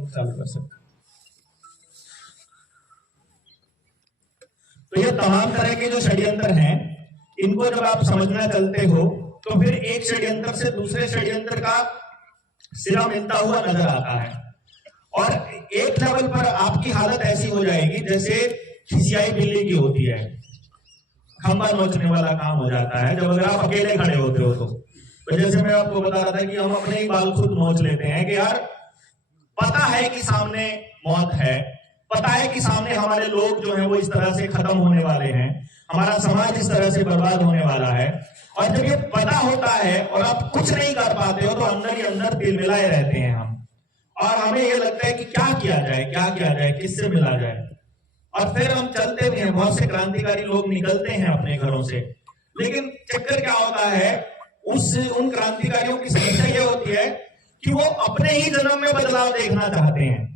Recording चालू कर सकते। तो ये तमाम तरह के जो षड्यंत्र हैं, इनको जब आप समझना चलते हो तो फिर एक षड्यंत्र से दूसरे षड्यंत्र का सिरा मिलता हुआ नजर आता है, और एक लेवल पर आपकी हालत ऐसी हो जाएगी जैसे खिसियाई बिल्ली की होती है, खंबा नोचने वाला काम हो जाता है जब अगर आप अकेले खड़े होते हो तो जैसे मैं आपको बता रहा था कि हम अपने ही बाल खुद नोच लेते हैं कि यार पता है कि सामने मौत है, पता है कि सामने हमारे लोग जो हैं वो इस तरह से खत्म होने वाले हैं, हमारा समाज इस तरह से बर्बाद होने वाला है, और जब ये पता होता है और आप कुछ नहीं कर पाते हो तो अंदर ही अंदर तिलमिलाए रहते हैं हम, और हमें ये लगता है कि क्या किया जाए, किससे मिला जाए, और फिर हम चलते भी हैं। बहुत से क्रांतिकारी लोग निकलते हैं अपने घरों से, लेकिन चक्कर क्या होता है, उन क्रांतिकारियों की समस्या ये होती है कि वो अपने ही जन्म में बदलाव देखना चाहते हैं,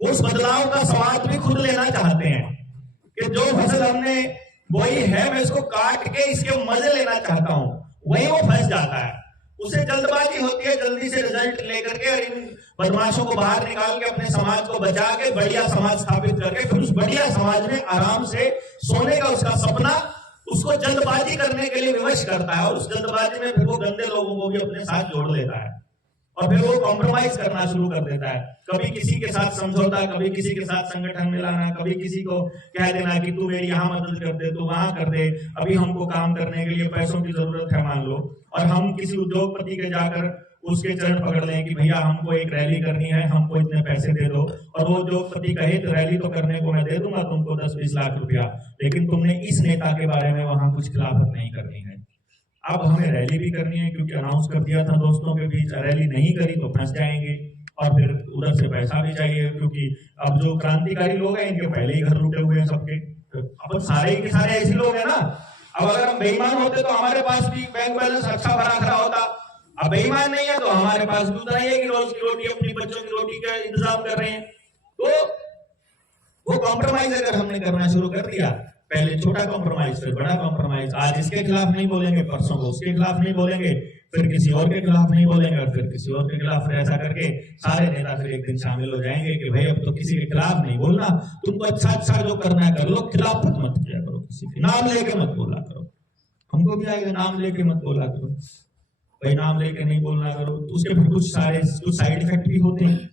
उस बदलाव का स्वाद भी खुद लेना चाहते हैं कि जो फसल हमने बोई है मैं इसको काट के इसके मजे लेना चाहता हूं, वही वो फंस जाता है। उसे जल्दबाजी होती है जल्दी से रिजल्ट लेकर के और इन बदमाशों को बाहर निकाल के अपने समाज को बचा के बढ़िया समाज स्थापित करके फिर उस बढ़िया समाज में आराम से सोने का उसका सपना उसको जल्दबाजी करने के लिए विवश करता है, और उस जल्दबाजी में फिर वो गंदे लोगों को भी अपने साथ जोड़ लेता है और फिर वो कॉम्प्रोमाइज करना शुरू कर देता है, कभी किसी के साथ समझौता, कभी किसी के साथ संगठन में लाना, कभी किसी को कह देना कि तू मेरी यहाँ मदद कर दे, तू वहां कर दे, अभी हमको काम करने के लिए पैसों की जरूरत है मान लो, और हम किसी उद्योगपति के जाकर उसके चरण पकड़ लें कि भैया हमको एक रैली करनी है, हमको इतने पैसे दे दो, और वो उद्योगपति कहे तो रैली तो करने को मैं दे दूंगा तुमको 10-20 लाख रुपया, लेकिन तुमने इस नेता के बारे में वहां कुछ खिलाफत नहीं करनी है। अब हमें रैली भी करनी है क्योंकि अनाउंस कर दिया था दोस्तों के बीच, रैली नहीं करी तो फंस जाएंगे, और फिर उधर से पैसा भी चाहिए क्योंकि अब जो क्रांतिकारी लोग हैं इनके पहले ही घर लूटे हुए हैं सबके, अब सारे के सारे ऐसे लोग हैं ना। अब अगर हम बेईमान होते तो हमारे पास भी बैंक बैलेंस अच्छा भरा खड़ा होता, अब बेईमान नहीं है तो हमारे पास भी उतना ही है कि रोज की रोटी अपनी बच्चों की रोटी का इंतजाम कर रहे हैं। तो वो कॉम्प्रोमाइज अगर हमने करना शुरू कर दिया, पहले छोटा कॉम्प्रोमाइज फिर बड़ा कॉम्प्रोमाइज, आज इसके खिलाफ नहीं बोलेंगे, परसों को उसके खिलाफ नहीं बोलेंगे, फिर किसी और के खिलाफ नहीं बोलेंगे, और फिर किसी और के खिलाफ, ऐसा करके सारे नेता फिर एक दिन शामिल हो जाएंगे कि भाई अब तो किसी के खिलाफ नहीं बोलना, तुमको अच्छा अच्छा जो करना है कर लो, खिलाफत मत किया करो, किसी के नाम लेके मत बोला करो। हमको भी आएगा नाम लेके मत बोला करो, भाई नाम लेके नहीं बोलना करो, तो उसके फिर कुछ साइड इफेक्ट भी होते हैं।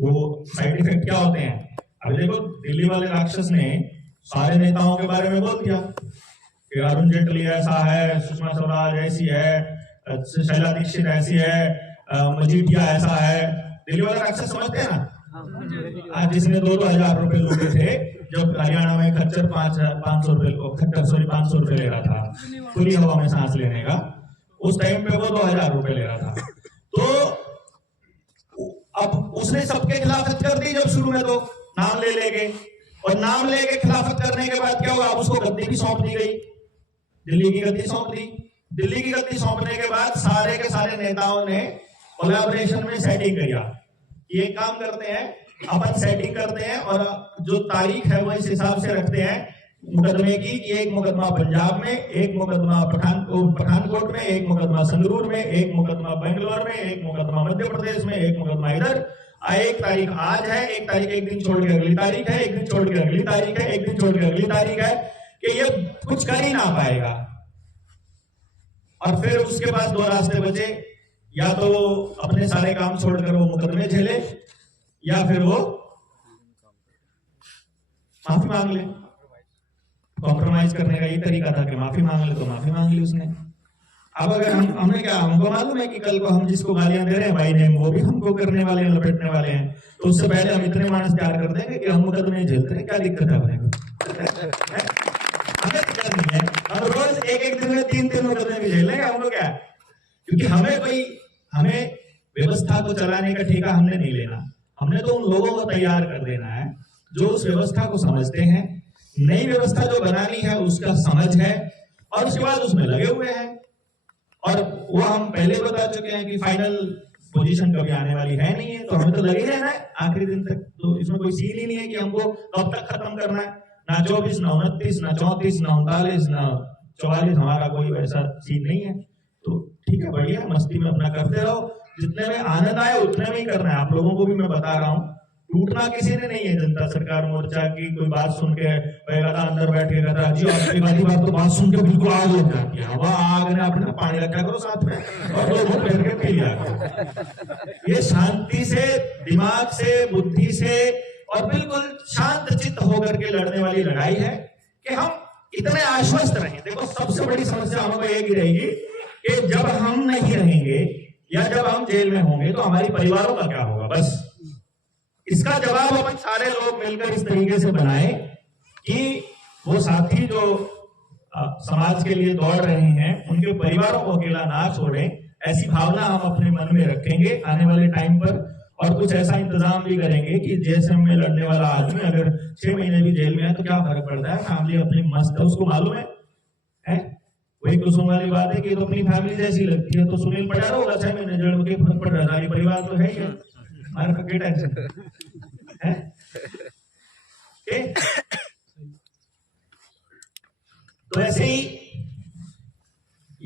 वो साइड इफेक्ट क्या होते हैं, अभी देखो दिल्ली वाले राक्षस ने सारे नेताओं के बारे में बोल दिया कि अरुण जेटली ऐसा है, सुषमा स्वराज ऐसी है, शैला दीक्षित ऐसी है, मजीठिया ऐसा है। दिल्ली वाले राक्षस समझते हैं ना, आज जिसने 2,000 रुपए लूटे थे जब हरियाणा में खच्चर 500 रुपए ले रहा था खुली हवा में सांस लेने का, उस टाइम पे वो 2,000 रुपए ले रहा था। तो अब उसने सबके खिलाफत कर दी जब शुरू में, तो नाम ले लेके, और नाम लेके खिलाफत करने के बाद क्या हुआ, अब उसको गद्दी भी सौंप दी गई, दिल्ली की गद्दी सौंप दी। दिल्ली की गद्दी सौंपने के बाद सारे के सारे नेताओं ने कोलैबोरेशन में सेटिंग किया, ये काम करते हैं अपन, सेटिंग करते हैं और जो तारीख है वो इस हिसाब से रखते हैं मुकदमे की, कि एक मुकदमा पंजाब में, एक मुकदमा पठानकोट में, एक मुकदमा संगरूर में, एक मुकदमा बेंगलोर में, एक मुकदमा मध्य प्रदेश में, एक मुकदमा इधर, एक तारीख आज है, एक तारीख एक दिन छोड़ के अगली तारीख है, एक दिन छोड़ के अगली तारीख है, एक दिन छोड़ के अगली तारीख है, कि ये कुछ कर ही ना पाएगा। और फिर उसके बाद दो रास्ते बचे, या तो अपने सारे काम छोड़कर वो मुकदमे झेले, या फिर वो माफी मांग ले। कॉम्प्रोमाइज करने का ये तरीका था कि माफी मांग ले, तो माफी मांग ली उसने। अब अगर हमने क्या, हमको मालूम है कि कल को हम जिसको गालियां दे रहे हैं भाई ने, वो भी हमको करने वाले हैं, लपेटने वाले हैं, तो उससे पहले हम इतने मानस तैयार कर देंगे कि हम मुकदमे झेलते हैं, क्या दिक्कत है अपने को? हमें दिक्कत नहीं है, हम रोज एक दिन में 3 मुकदमे भी झेल लेंगे, हमको क्या, क्योंकि हमें व्यवस्था को चलाने का ठेका हमने नहीं लेना, हमने तो उन लोगों को तैयार कर देना है जो उस व्यवस्था को समझते हैं, नई व्यवस्था जो बनानी है उसका समझ है, और उसके बाद उसमें लगे हुए हैं। और वो हम पहले बता चुके हैं कि फाइनल पोजीशन कभी आने वाली है नहीं है, तो हमें तो लगे रहना है आखिरी दिन तक, तो इसमें कोई सीन ही नहीं है कि हमको कब तक खत्म करना है, ना 24, ना 29, ना 34, ना 39, ना 44, हमारा कोई वैसा सीन नहीं है। तो ठीक है, बढ़िया, मस्ती में अपना करते रहो, जितने में आनंद आए उतने में ही करना है। आप लोगों को भी मैं बता रहा हूँ टूटना किसी ने नहीं है। जनता सरकार मोर्चा की कोई बात सुन के अंदर बैठ के कहता जी आपकी वाली बात तो बात सुन के बिल्कुल आग लग जाती है। अब आग ने अपना पानी रखा करो साथ में और लोगों बैठ के पी लिया करो। ये शांति से, दिमाग से, बुद्धि से और बिल्कुल शांत चित्त होकर के लड़ने वाली लड़ाई है कि हम इतने आश्वस्त रहें। देखो सबसे बड़ी समस्या हमको एक ही रहेगी कि जब हम नहीं रहेंगे या जब हम जेल में होंगे तो हमारी परिवारों का क्या होगा। बस इसका जवाब अपन सारे लोग मिलकर इस तरीके से बनाए कि वो साथी जो समाज के लिए दौड़ रहे हैं उनके परिवारों को अकेला ना छोड़ें, ऐसी भावना हम अपने मन में रखेंगे आने वाले टाइम पर। और कुछ ऐसा इंतजाम भी करेंगे कि जैसे में लड़ने वाला आदमी अगर 6 महीने भी जेल में है तो क्या फर्क पड़ता है, फैमिली अपनी मस्त है, उसको मालूम है? वही कुसुम वाली बात है कि तो अपनी फैमिली जैसी लगती है। तो सुनील पड़ा रहा होगा 6 महीने जेल में, फर्क पड़ रहा है, परिवार तो है ही, हमारे को क्या टेंशन है? तो ऐसे ही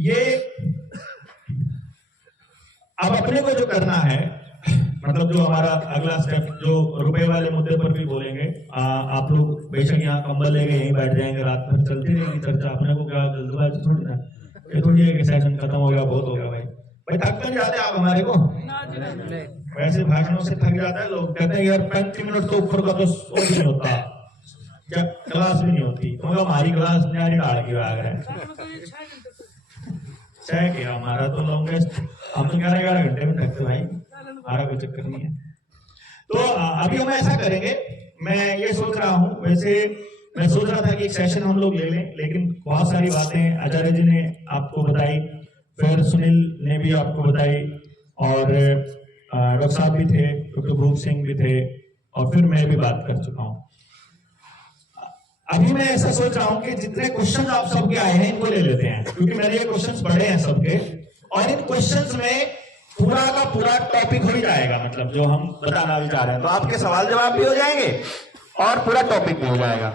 ये अब अपने को जो करना है, मतलब जो हमारा अगला स्टेप, जो रुपए वाले मुद्दे पर भी बोलेंगे। आप लोग बेशक यहाँ कंबल लेके यहीं बैठ जाएंगे, रात भर चलती रहेगी चर्चा। अपने को क्या जल्दबाजी थोड़ी ना, ये थोड़ी है कि सेशन खत्म हो गया बहुत हो गया। भाई थक तो नहीं जाते आप हमारे को? वैसे भाषणों से थक जाता है लोग, कहते हैं यार 35 मिनट तो ऊपर का तो सो भी नहीं होता, जब क्लास भी नहीं होती। तो हमारी क्लास न्यारी डाल के आ गए 6 के, हमारा तो लॉन्गेस्ट, हम तो 11 घंटे में थकते भाई, हमारा कोई चक्कर नहीं है। तो अभी हम ऐसा करेंगे, मैं ये सोच रहा हूँ, वैसे मैं सोच रहा था कि एक सेशन हम लोग ले लें, लेकिन बहुत सारी बातें आचार्य जी ने आपको बताई, फिर सुनील ने भी आपको बताई, और डॉक्टर साहब भी थे, डॉक्टर भूप सिंह भी थे, और फिर मैं भी बात कर चुका हूँ। अभी मैं ऐसा सोच रहा हूँ कि जितने क्वेश्चन आप सबके आए हैं इनको ले लेते हैं, क्योंकि मैंने ये क्वेश्चन पढ़े हैं सबके, और इन क्वेश्चन में पूरा का पूरा टॉपिक हो जाएगा, मतलब जो हम बताना भी चाह रहे हैं। तो आपके सवाल जवाब भी हो जाएंगे और पूरा टॉपिक भी हो जाएगा।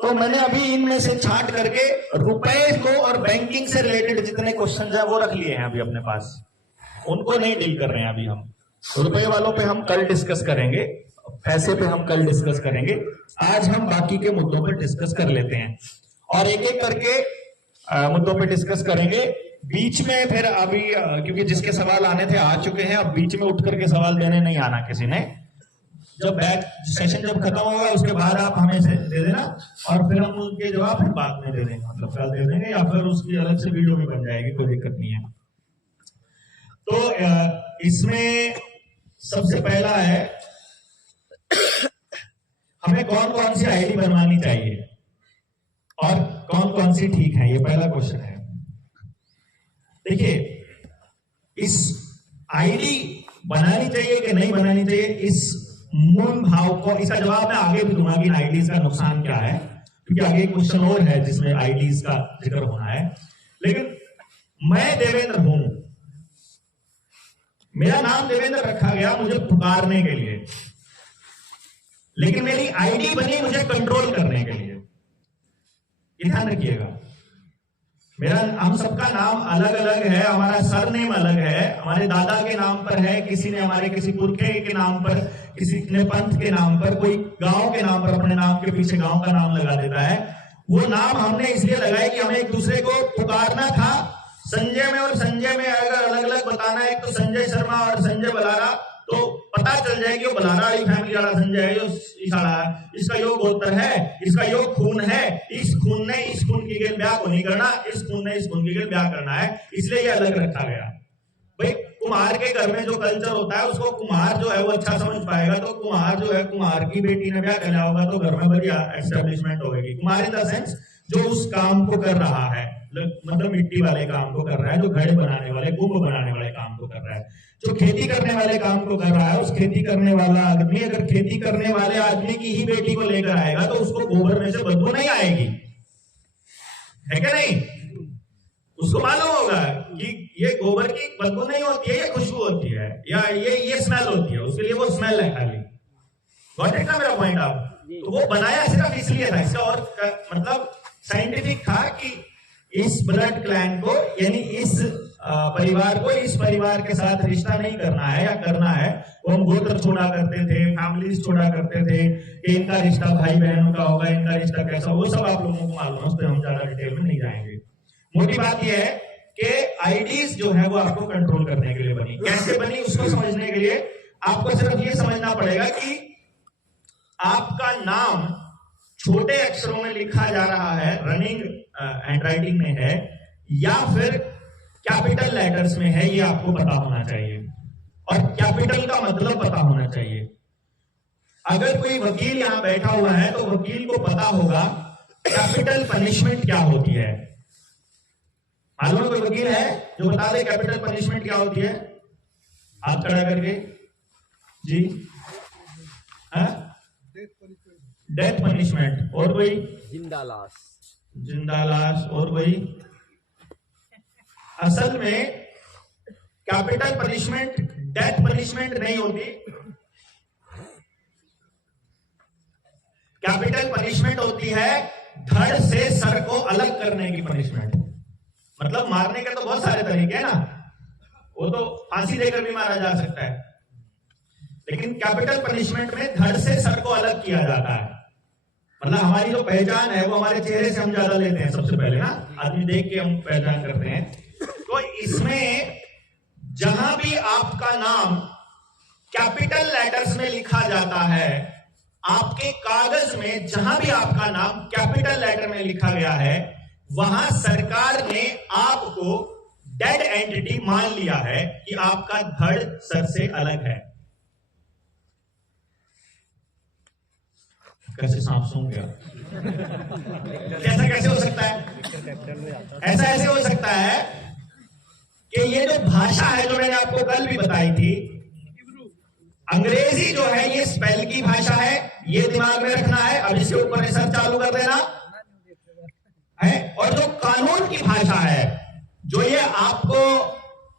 तो मैंने अभी इनमें से छांट करके रुपए को और बैंकिंग से रिलेटेड जितने क्वेश्चन है वो रख लिए हैं अभी अपने पास, उनको नहीं डील कर रहे हैं अभी हम। रुपए वालों पे हम कल डिस्कस करेंगे, पैसे पे हम कल डिस्कस करेंगे। आज हम बाकी के मुद्दों पर डिस्कस कर लेते हैं और एक एक करके मुद्दों पे डिस्कस करेंगे। बीच में फिर अभी क्योंकि जिसके सवाल आने थे आ चुके हैं, अब बीच में उठ करके सवाल देने नहीं आना किसी ने। जब बैक सेशन जब खत्म होगा उसके बाद आप हमें दे देना और फिर हम उनके जवाब फिर बाद में दे देंगे, मतलब कल दे देंगे या फिर उसकी अलग से वीडियो भी बन जाएगी, कोई दिक्कत नहीं है। तो इसमें सबसे पहला है हमें कौन कौन सी आईडी बनवानी चाहिए और कौन कौन सी ठीक है, ये पहला क्वेश्चन है। देखिए, इस आईडी बनानी चाहिए कि नहीं बनानी चाहिए, इस मूल भाव को, इसका जवाब मैं आगे भी दूंगा कि आईडीज का नुकसान क्या है, क्योंकि आगे एक क्वेश्चन और है जिसमें आईडीज का जिक्र होना है। लेकिन मैं देवेंद्र हूं, मेरा नाम देवेंद्र रखा गया मुझे पुकारने के लिए, लेकिन मेरी आईडी बनी मुझे कंट्रोल करने के लिए। ये ध्यान रखिएगा, मेरा, हम सबका नाम अलग अलग है, हमारा सरनेम अलग है, हमारे दादा के नाम पर है, किसी ने हमारे किसी पुरखे के नाम पर, किसी ने पंथ के नाम पर, कोई गांव के नाम पर अपने नाम के पीछे गांव का नाम लगा देता है। वो नाम हमने इसलिए लगाए कि हमें एक दूसरे को पुकारना था। संजय में और संजय में अगर अलग अलग बताना है, तो संजय शर्मा और संजय बलारा, तो पता चल जाएगी वो बलारा वाली फैमिली वाला संजय है, जो इसका योग गोत्र है, इसका योग खून है, इस खून ने इस खून की गेल ब्याह को नहीं करना, इस खून ने इस खून की गेल ब्याह करना है, इसलिए ये अलग रखा गया। भाई कुम्हार के घर में जो कल्चर होता है उसको कुम्हार जो है वो अच्छा समझ पाएगा। तो कुम्हार जो है, कुम्हार की बेटी ने ब्याह करना होगा तो घर में बढ़िया एस्टेब्लिशमेंट होगी। कुम्हार इन द सेंस जो उस काम को कर रहा है, मतलब मिट्टी वाले काम को कर रहा है, जो घड़े बनाने वाले, कुंभ बनाने वाले काम को कर रहा है, जो खेती करने वाले काम को कर रहा है। उस खेती करने वाला आदमी अगर खेती करने वाले आदमी की ही बेटी को लेकर आएगा तो उसको गोबर में से बदबू नहीं आएगी, है क्या नहीं? उसको मालूम होगा कि ये गोबर की बदबू नहीं होती है, ये खुशबू होती है, या ये स्मेल होती है, उसके लिए वो स्मेल है खाली। गॉट इट ना मेरा पॉइंट आप? तो वो बनाया सिर्फ इसलिए था, इसका और मतलब साइंटिफिक था कि इस ब्लड क्लैन को, यानी इस परिवार को इस परिवार के साथ रिश्ता नहीं करना है या करना है, वो हम गोत्र छोड़ा करते थे, फैमिलीज छोड़ा करते थे कि इनका रिश्ता भाई बहनों का होगा, इनका रिश्ता कैसा, वो सब आप लोगों को मालूम है, उस पर हम ज्यादा डिटेल में नहीं जाएंगे। मोटी बात यह है कि आईडीज जो है वो आपको कंट्रोल करने के लिए बनी। कैसे बनी उसको समझने के लिए आपको सिर्फ ये समझना पड़ेगा कि आपका नाम छोटे अक्षरों में लिखा जा रहा है, रनिंग हैंडराइटिंग में है, या फिर कैपिटल लेटर्स में है, ये आपको पता होना चाहिए। और कैपिटल का मतलब पता होना चाहिए। अगर कोई वकील यहां बैठा हुआ है तो वकील को पता होगा कैपिटल पनिशमेंट क्या होती है। मालूम है कोई वकील है जो बता दे कैपिटल पनिशमेंट क्या होती है? हाथ खड़ा करके जी। Death punishment. और कोई? जिंदा लाश। जिंदा लाश। और कोई? असल में कैपिटल पनिशमेंट डेथ पनिशमेंट नहीं होती। कैपिटल पनिशमेंट होती है धड़ से सर को अलग करने की पनिशमेंट। मतलब मारने के तो बहुत सारे तरीके हैं ना, वो तो फांसी देकर भी मारा जा सकता है, लेकिन कैपिटल पनिशमेंट में धड़ से सर को अलग किया जाता है। मतलब हमारी जो पहचान है वो हमारे चेहरे से हम ज्यादा लेते हैं सबसे पहले ना, आदमी देख के हम पहचान करते हैं। तो इसमें जहां भी आपका नाम कैपिटल लेटर्स में लिखा जाता है, आपके कागज में जहां भी आपका नाम कैपिटल लेटर में लिखा गया है, वहां सरकार ने आपको डेड एंटिटी मान लिया है कि आपका धड़ सर से अलग है। कैसे सांप सूंघ गया? कैसे हो सकता है? ऐसा ऐसे हो सकता है कि ये जो भाषा है जो मैंने आपको कल भी बताई थी, अंग्रेजी जो है ये स्पेल की भाषा है, ये दिमाग में रखना है। अब इसके ऊपर रिसर्च चालू कर देना है। और जो कानून की भाषा है, जो ये आपको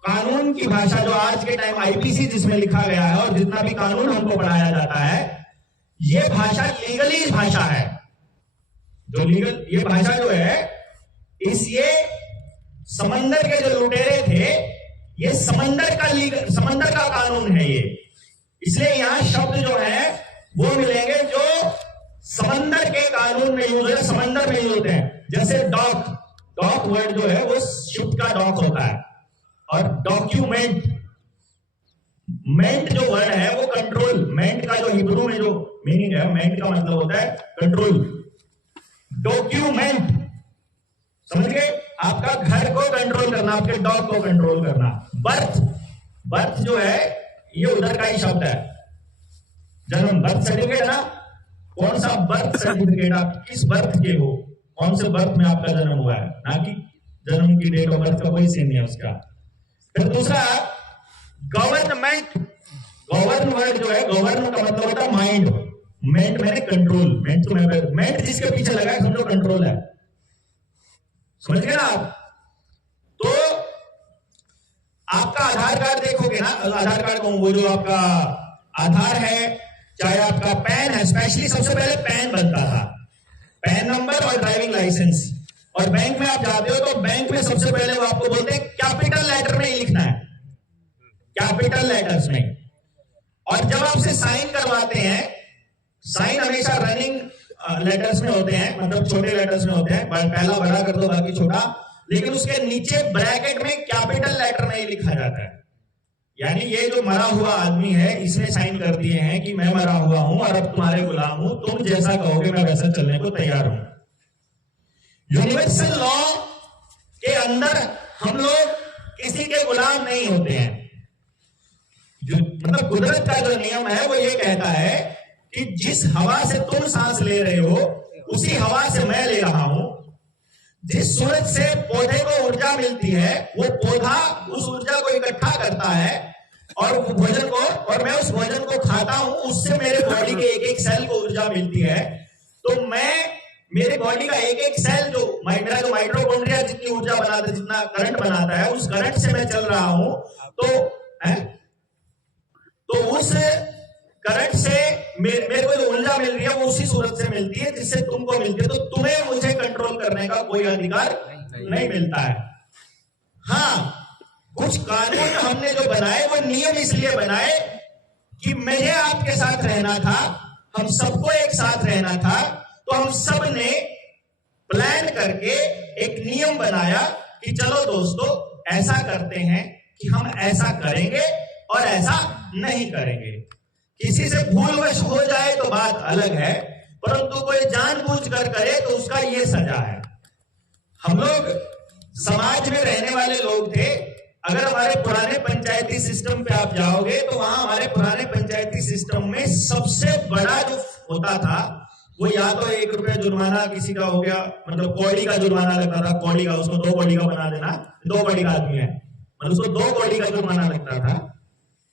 कानून की भाषा जो आज के टाइम आईपीसी जिसमें लिखा गया है और जितना भी कानून हमको पढ़ाया जाता है, ये भाषा लीगली भाषा है। जो लीगल ये भाषा जो है, ये समंदर के जो लुटेरे थे, ये समंदर का कानून है ये। इसलिए यहां शब्द जो है वो मिलेंगे जो समंदर के कानून में यूज है, समंदर में यूज होते हैं। जैसे डॉक वर्ड जो है वो शिप का डॉक होता है, और डॉक्यूमेंट मेंट जो वर्ड है वो कंट्रोल, मेंट का जो हिब्रू में जो मीनिंग है, मेंट का मतलब होता है कंट्रोल। डॉक्यूमेंट समझ गए? आपका घर को कंट्रोल करना, आपके डॉग को कंट्रोल करना। बर्थ जो है ये उधर का ही शब्द है, जन्म, बर्थ सर्टिफिकेट है ना। कौन सा बर्थ सर्टिफिकेट, आप किस बर्थ के हो, कौन से बर्थ में आपका जन्म हुआ है, ना कि जन्म की डेट ऑफ बर्थ का कोई सीन नहीं है उसका। फिर दूसरा गवर्नमेंट। गवर्न वर्ड जो है, गवर्न का मतलब होता है माइंड, मेंट मैंने कंट्रोल, मेंट जिसके पीछे लगा है समझो कंट्रोल है। समझ गए ना आप? तो आपका आधार कार्ड देखोगे ना, आधार कार्ड को वो जो आपका आधार है, चाहे आपका पैन है, स्पेशली सबसे पहले पैन बनता था, पैन नंबर और ड्राइविंग लाइसेंस। और बैंक में आप जाते हो तो बैंक में सबसे पहले वो आपको बोलते हैं कैपिटल लेटर में ही लिखना है, कैपिटल लेटर्स में। और जब आपसे साइन करवाते हैं, साइन हमेशा रनिंग लेटर्स में होते हैं, मतलब छोटे लेटर्स में होते हैं, पहला बड़ा कर दो बाकी छोटा, लेकिन उसके नीचे ब्रैकेट में कैपिटल लेटर में ही लिखा जाता है। यानी ये जो मरा हुआ आदमी है, इसने साइन कर दिए हैं कि मैं मरा हुआ हूं और अब तुम्हारे गुलाम हूं, तुम जैसा कहोगे मैं वैसा चलने को तैयार हूं। यूनिवर्सल लॉ के अंदर हम लोग किसी के गुलाम नहीं होते हैं। जो मतलब कुदरत का जो नियम है वो ये कहता है कि जिस हवा से तुम सांस ले रहे हो उसी हवा से मैं ले रहा हूं। जिस सूरज से पौधे को ऊर्जा मिलती है, वो पौधा उस ऊर्जा को इकट्ठा करता है और भोजन को, और मैं उस भोजन को खाता हूं, उससे मेरे बॉडी के एक एक सेल को ऊर्जा मिलती है। तो मैं मेरे बॉडी का एक एक सेल जो मेरा जो माइटोकॉन्ड्रिया जितनी ऊर्जा बनाता है, जितना करंट बनाता है, उस करंट से मैं चल रहा हूं। तो उस करंट से मेरे को जो ऊर्जा मिल रही है वो उसी सूरत से मिलती है जिससे तुमको मिलती है। तो तुम्हें मुझे कंट्रोल करने का कोई अधिकार नहीं मिलता है। हाँ, कुछ कानून हमने जो बनाए वो नियम इसलिए बनाए कि मुझे आपके साथ रहना था, हम सबको एक साथ रहना था, तो हम सब ने प्लान करके एक नियम बनाया कि चलो दोस्तों ऐसा करते हैं कि हम ऐसा करेंगे और ऐसा नहीं करेंगे। किसी से भूलवश हो जाए तो बात अलग है, परंतु कोई जानबूझकर करे तो उसका ये सजा है। हम लोग समाज में रहने वाले लोग थे। अगर हमारे पुराने पंचायती सिस्टम पे आप जाओगे तो वहां हमारे पुराने पंचायती सिस्टम में सबसे बड़ा जो होता था वो या तो 1 रुपया जुर्माना किसी का हो गया, मतलब कौड़ी का जुर्माना लगता था, कौड़ी का, उसको 2 कौड़ी का बना देना, 2 कौड़ी का आदमी है, मतलब उसको 2 कौड़ी का जुर्माना लगता था।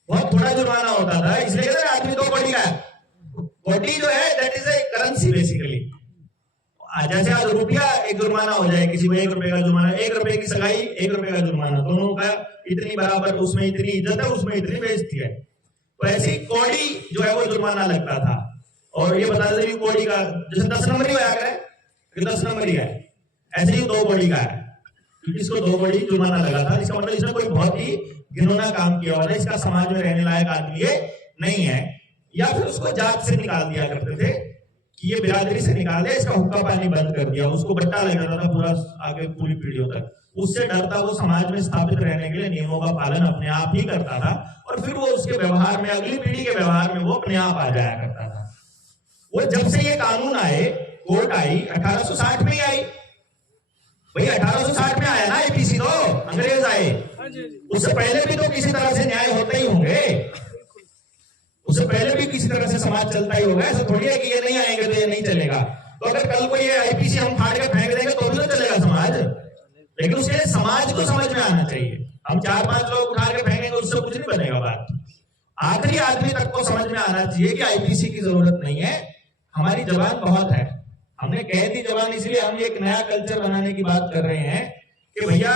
बहुत थोड़ा जुर्माना होता था, इसलिए कहते हैं आदमी 2 कौड़ी का है। कौड़ी जो है that is a currency basically. जैसे आज रुपया एक जुर्माना हो जाए, किसी को 1 रुपए का जुर्माना, 1 रुपए की सगाई 1 रुपए का जुर्माना, दोनों का इतनी बराबर, उसमें इतनी इज्जत है, उसमें इतनी बेइज्जती है। तो ऐसे ही कौड़ी जो है वो जुर्माना लगता था। और ये बता दें कौड़ी का जैसे 10 नंबर ही आया करे, 10 नंबर ही है, ऐसे ही 2 कौड़ी का है, क्योंकि इसको 2 कौड़ी जुर्माना लगा था। इसका मतलब इसने कोई बहुत ही घिनौना काम किया हुआ था, इसका समाज में रहने लायक आदमी ये नहीं है। या फिर उसको जात से निकाल दिया करते थे कि ये बिरादरी से निकाले, इसका हुक्का पानी बंद कर दिया, उसको बट्टा लग जाता था पूरा आगे पूरी पीढ़ियों तक। उससे डरता वो समाज में स्थापित रहने के लिए नियमों का पालन अपने आप ही करता था, और फिर वो उसके व्यवहार में, अगली पीढ़ी के व्यवहार में वो अपने आप आ जाया करता था। वो जब से ये कानून आए, कोर्ट आई, 1860 में ही आई भाई, 1860 में आया ना आईपीसी, तो अंग्रेज आए, उससे पहले भी तो किसी तरह से न्याय होते ही होंगे, उससे पहले भी किसी तरह से समाज चलता ही होगा। ऐसा थोड़ी है कि ये नहीं आएंगे तो ये नहीं चलेगा। तो अगर कल को ये आईपीसी हम फाड़ के फेंक देंगे तो भी तो चलेगा समाज, लेकिन उसके लिए समाज को समझ में आना चाहिए। हम 4-5 लोग उठा के फेंकेंगे उससे कुछ नहीं बनेगा बात। आखिरी आदमी तक को समझ में आना चाहिए कि आईपीसी की जरूरत नहीं है, हमारी जबान बहुत है। हमने कह दी जबान, इसलिए हम एक नया कल्चर बनाने की बात कर रहे हैं कि भैया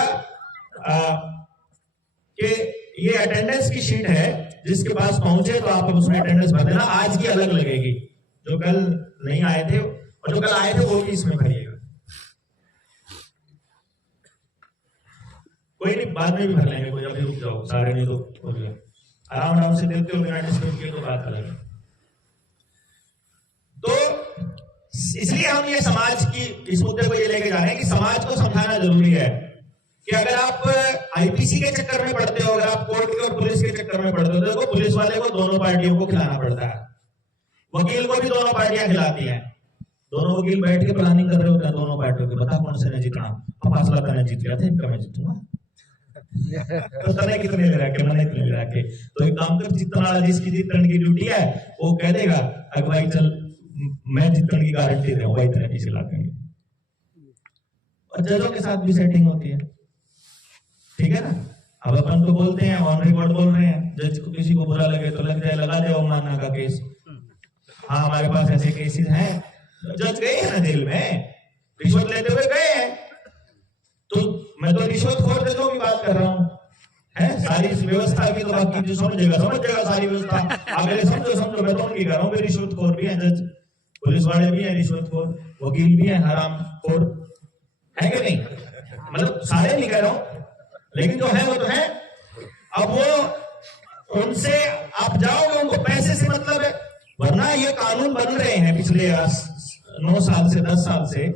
कि ये अटेंडेंस की शीट है, जिसके पास पहुंचे तो आप उसमें अटेंडेंस भर देना, आज की अलग लगेगी, जो कल नहीं आए थे और जो कल आए थे वो भी इसमें भरिएगा। कोई नहीं, बाद में भी भर लेंगे, कोई अभी रुक जाओ, सारे नहीं तो हो गया, आराम आराम से देते हो बिना डिस्प्यूट किए तो बात अलग है। तो इसलिए हम ये समाज की इस मुद्दे को ये लेके जा रहे हैं कि समाज को समझाना जरूरी है कि अगर आप आईपीसी के चक्कर में पड़ते हो, अगर आप कोर्ट के और पुलिस के चक्कर में पड़ते हो, तो देखो पुलिस वाले को दोनों पार्टियों को खिलाना पड़ता है, वकील को भी दोनों पार्टियां खिलाती हैं, दोनों वकील बैठ के प्लानिंग कर रहे होते हैं दोनों पार्टियों की, बता कौन से ने जीतना, हम फासला करने जीत गया था, इनका मैं जीतूंगा, तो तने कितने ले रहा के, मैंने इतने ले रहा के, तो एक काम कर, जितना जिसकी जीतने की ड्यूटी है वो कह देगा अगवाई, चल मैं जीतने की गारंटी दे रहा हूँ, वही तरह की ला देंगे। और जजों के साथ भी सेटिंग होती है, ठीक है ना। अब अपन तो बोलते हैं, ऑन रिकॉर्ड बोल रहे हैं, जज को किसी को बुरा लगे तो लग जाए, लगा दे अवमानना का केस। हाँ, हमारे पास ऐसे केसेस हैं, जज गए हैं ना जेल में, रिश्वत लेते हुए गए हैं। तो मैं तो रिश्वतखोर जजों की बात कर रहा हूँ, है सारी व्यवस्था की तो बाकी जो समझेगा सारी व्यवस्था, आप समझो, मैं तो उनकी कर रहा हूँ, रिश्वतखोर भी है जज, पुलिस वाले भी हैं रिश्वतखोर, वकील भी हैं हरामखोर, है कि नहीं, मतलब सारे नहीं कह रहा हूं, लेकिन जो है वो तो है। अब वो उनसे आप जाओगे, उनको पैसे से मतलब है, वरना ये कानून बन रहे हैं पिछले 9 साल से 10 साल से।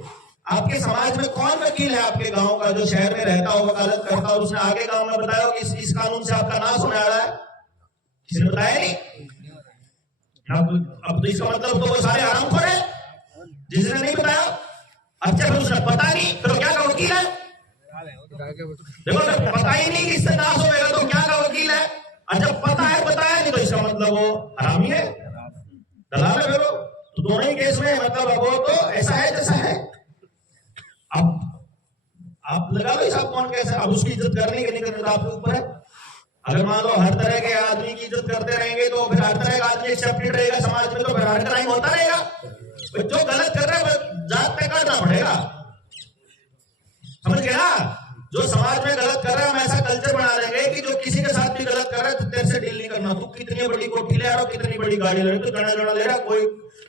आपके समाज में कौन वकील है आपके गांव का जो शहर में रहता हो, वकालत करता हो, उसने आगे गांव में बताया कि इस कानून से आपका नाश होने आ रहा है? किसी ने बताया नहीं। अब तो इसका मतलब तो वो सारे हरामखोर है जिसने नहीं बताया। अच्छा, फिर उसने पता नहीं, फिर क्या का वकील है? देखो, पता ही नहीं कि इससे नाश होगा तो क्या का वकील है? अच्छा, पता है बताया नहीं तो इसका मतलब वो हरामी है, दलाल है। फिर तो दोनों ही केस में मतलब अब वो तो ऐसा है जैसा है। अब आप लगा लो हिसाब कौन कैसा। अब उसकी इज्जत करनी कि नहीं करनी तो आपके ऊपर है। अगर मान लो हर तरह के आदमी की इज्जत करते रहेंगे तो फिर हर तरह का आदमी एक्सेप्टेड रहेगा समाज में, तो फिर हर क्राइम होता रहेगा। जो गलत कर रहा है जात पे काटना पड़ेगा, समझ गया ना। जो समाज में गलत कर रहा है हम ऐसा कल्चर बना देंगे कि जो किसी के साथ भी गलत कर रहा है तो तेरे से डील नहीं करना। तू कितनी बड़ी कोठी ले रहा हो, कितनी बड़ी गाड़ी ले रहा हो, तो जड़ा जड़ा ले रहा, कोई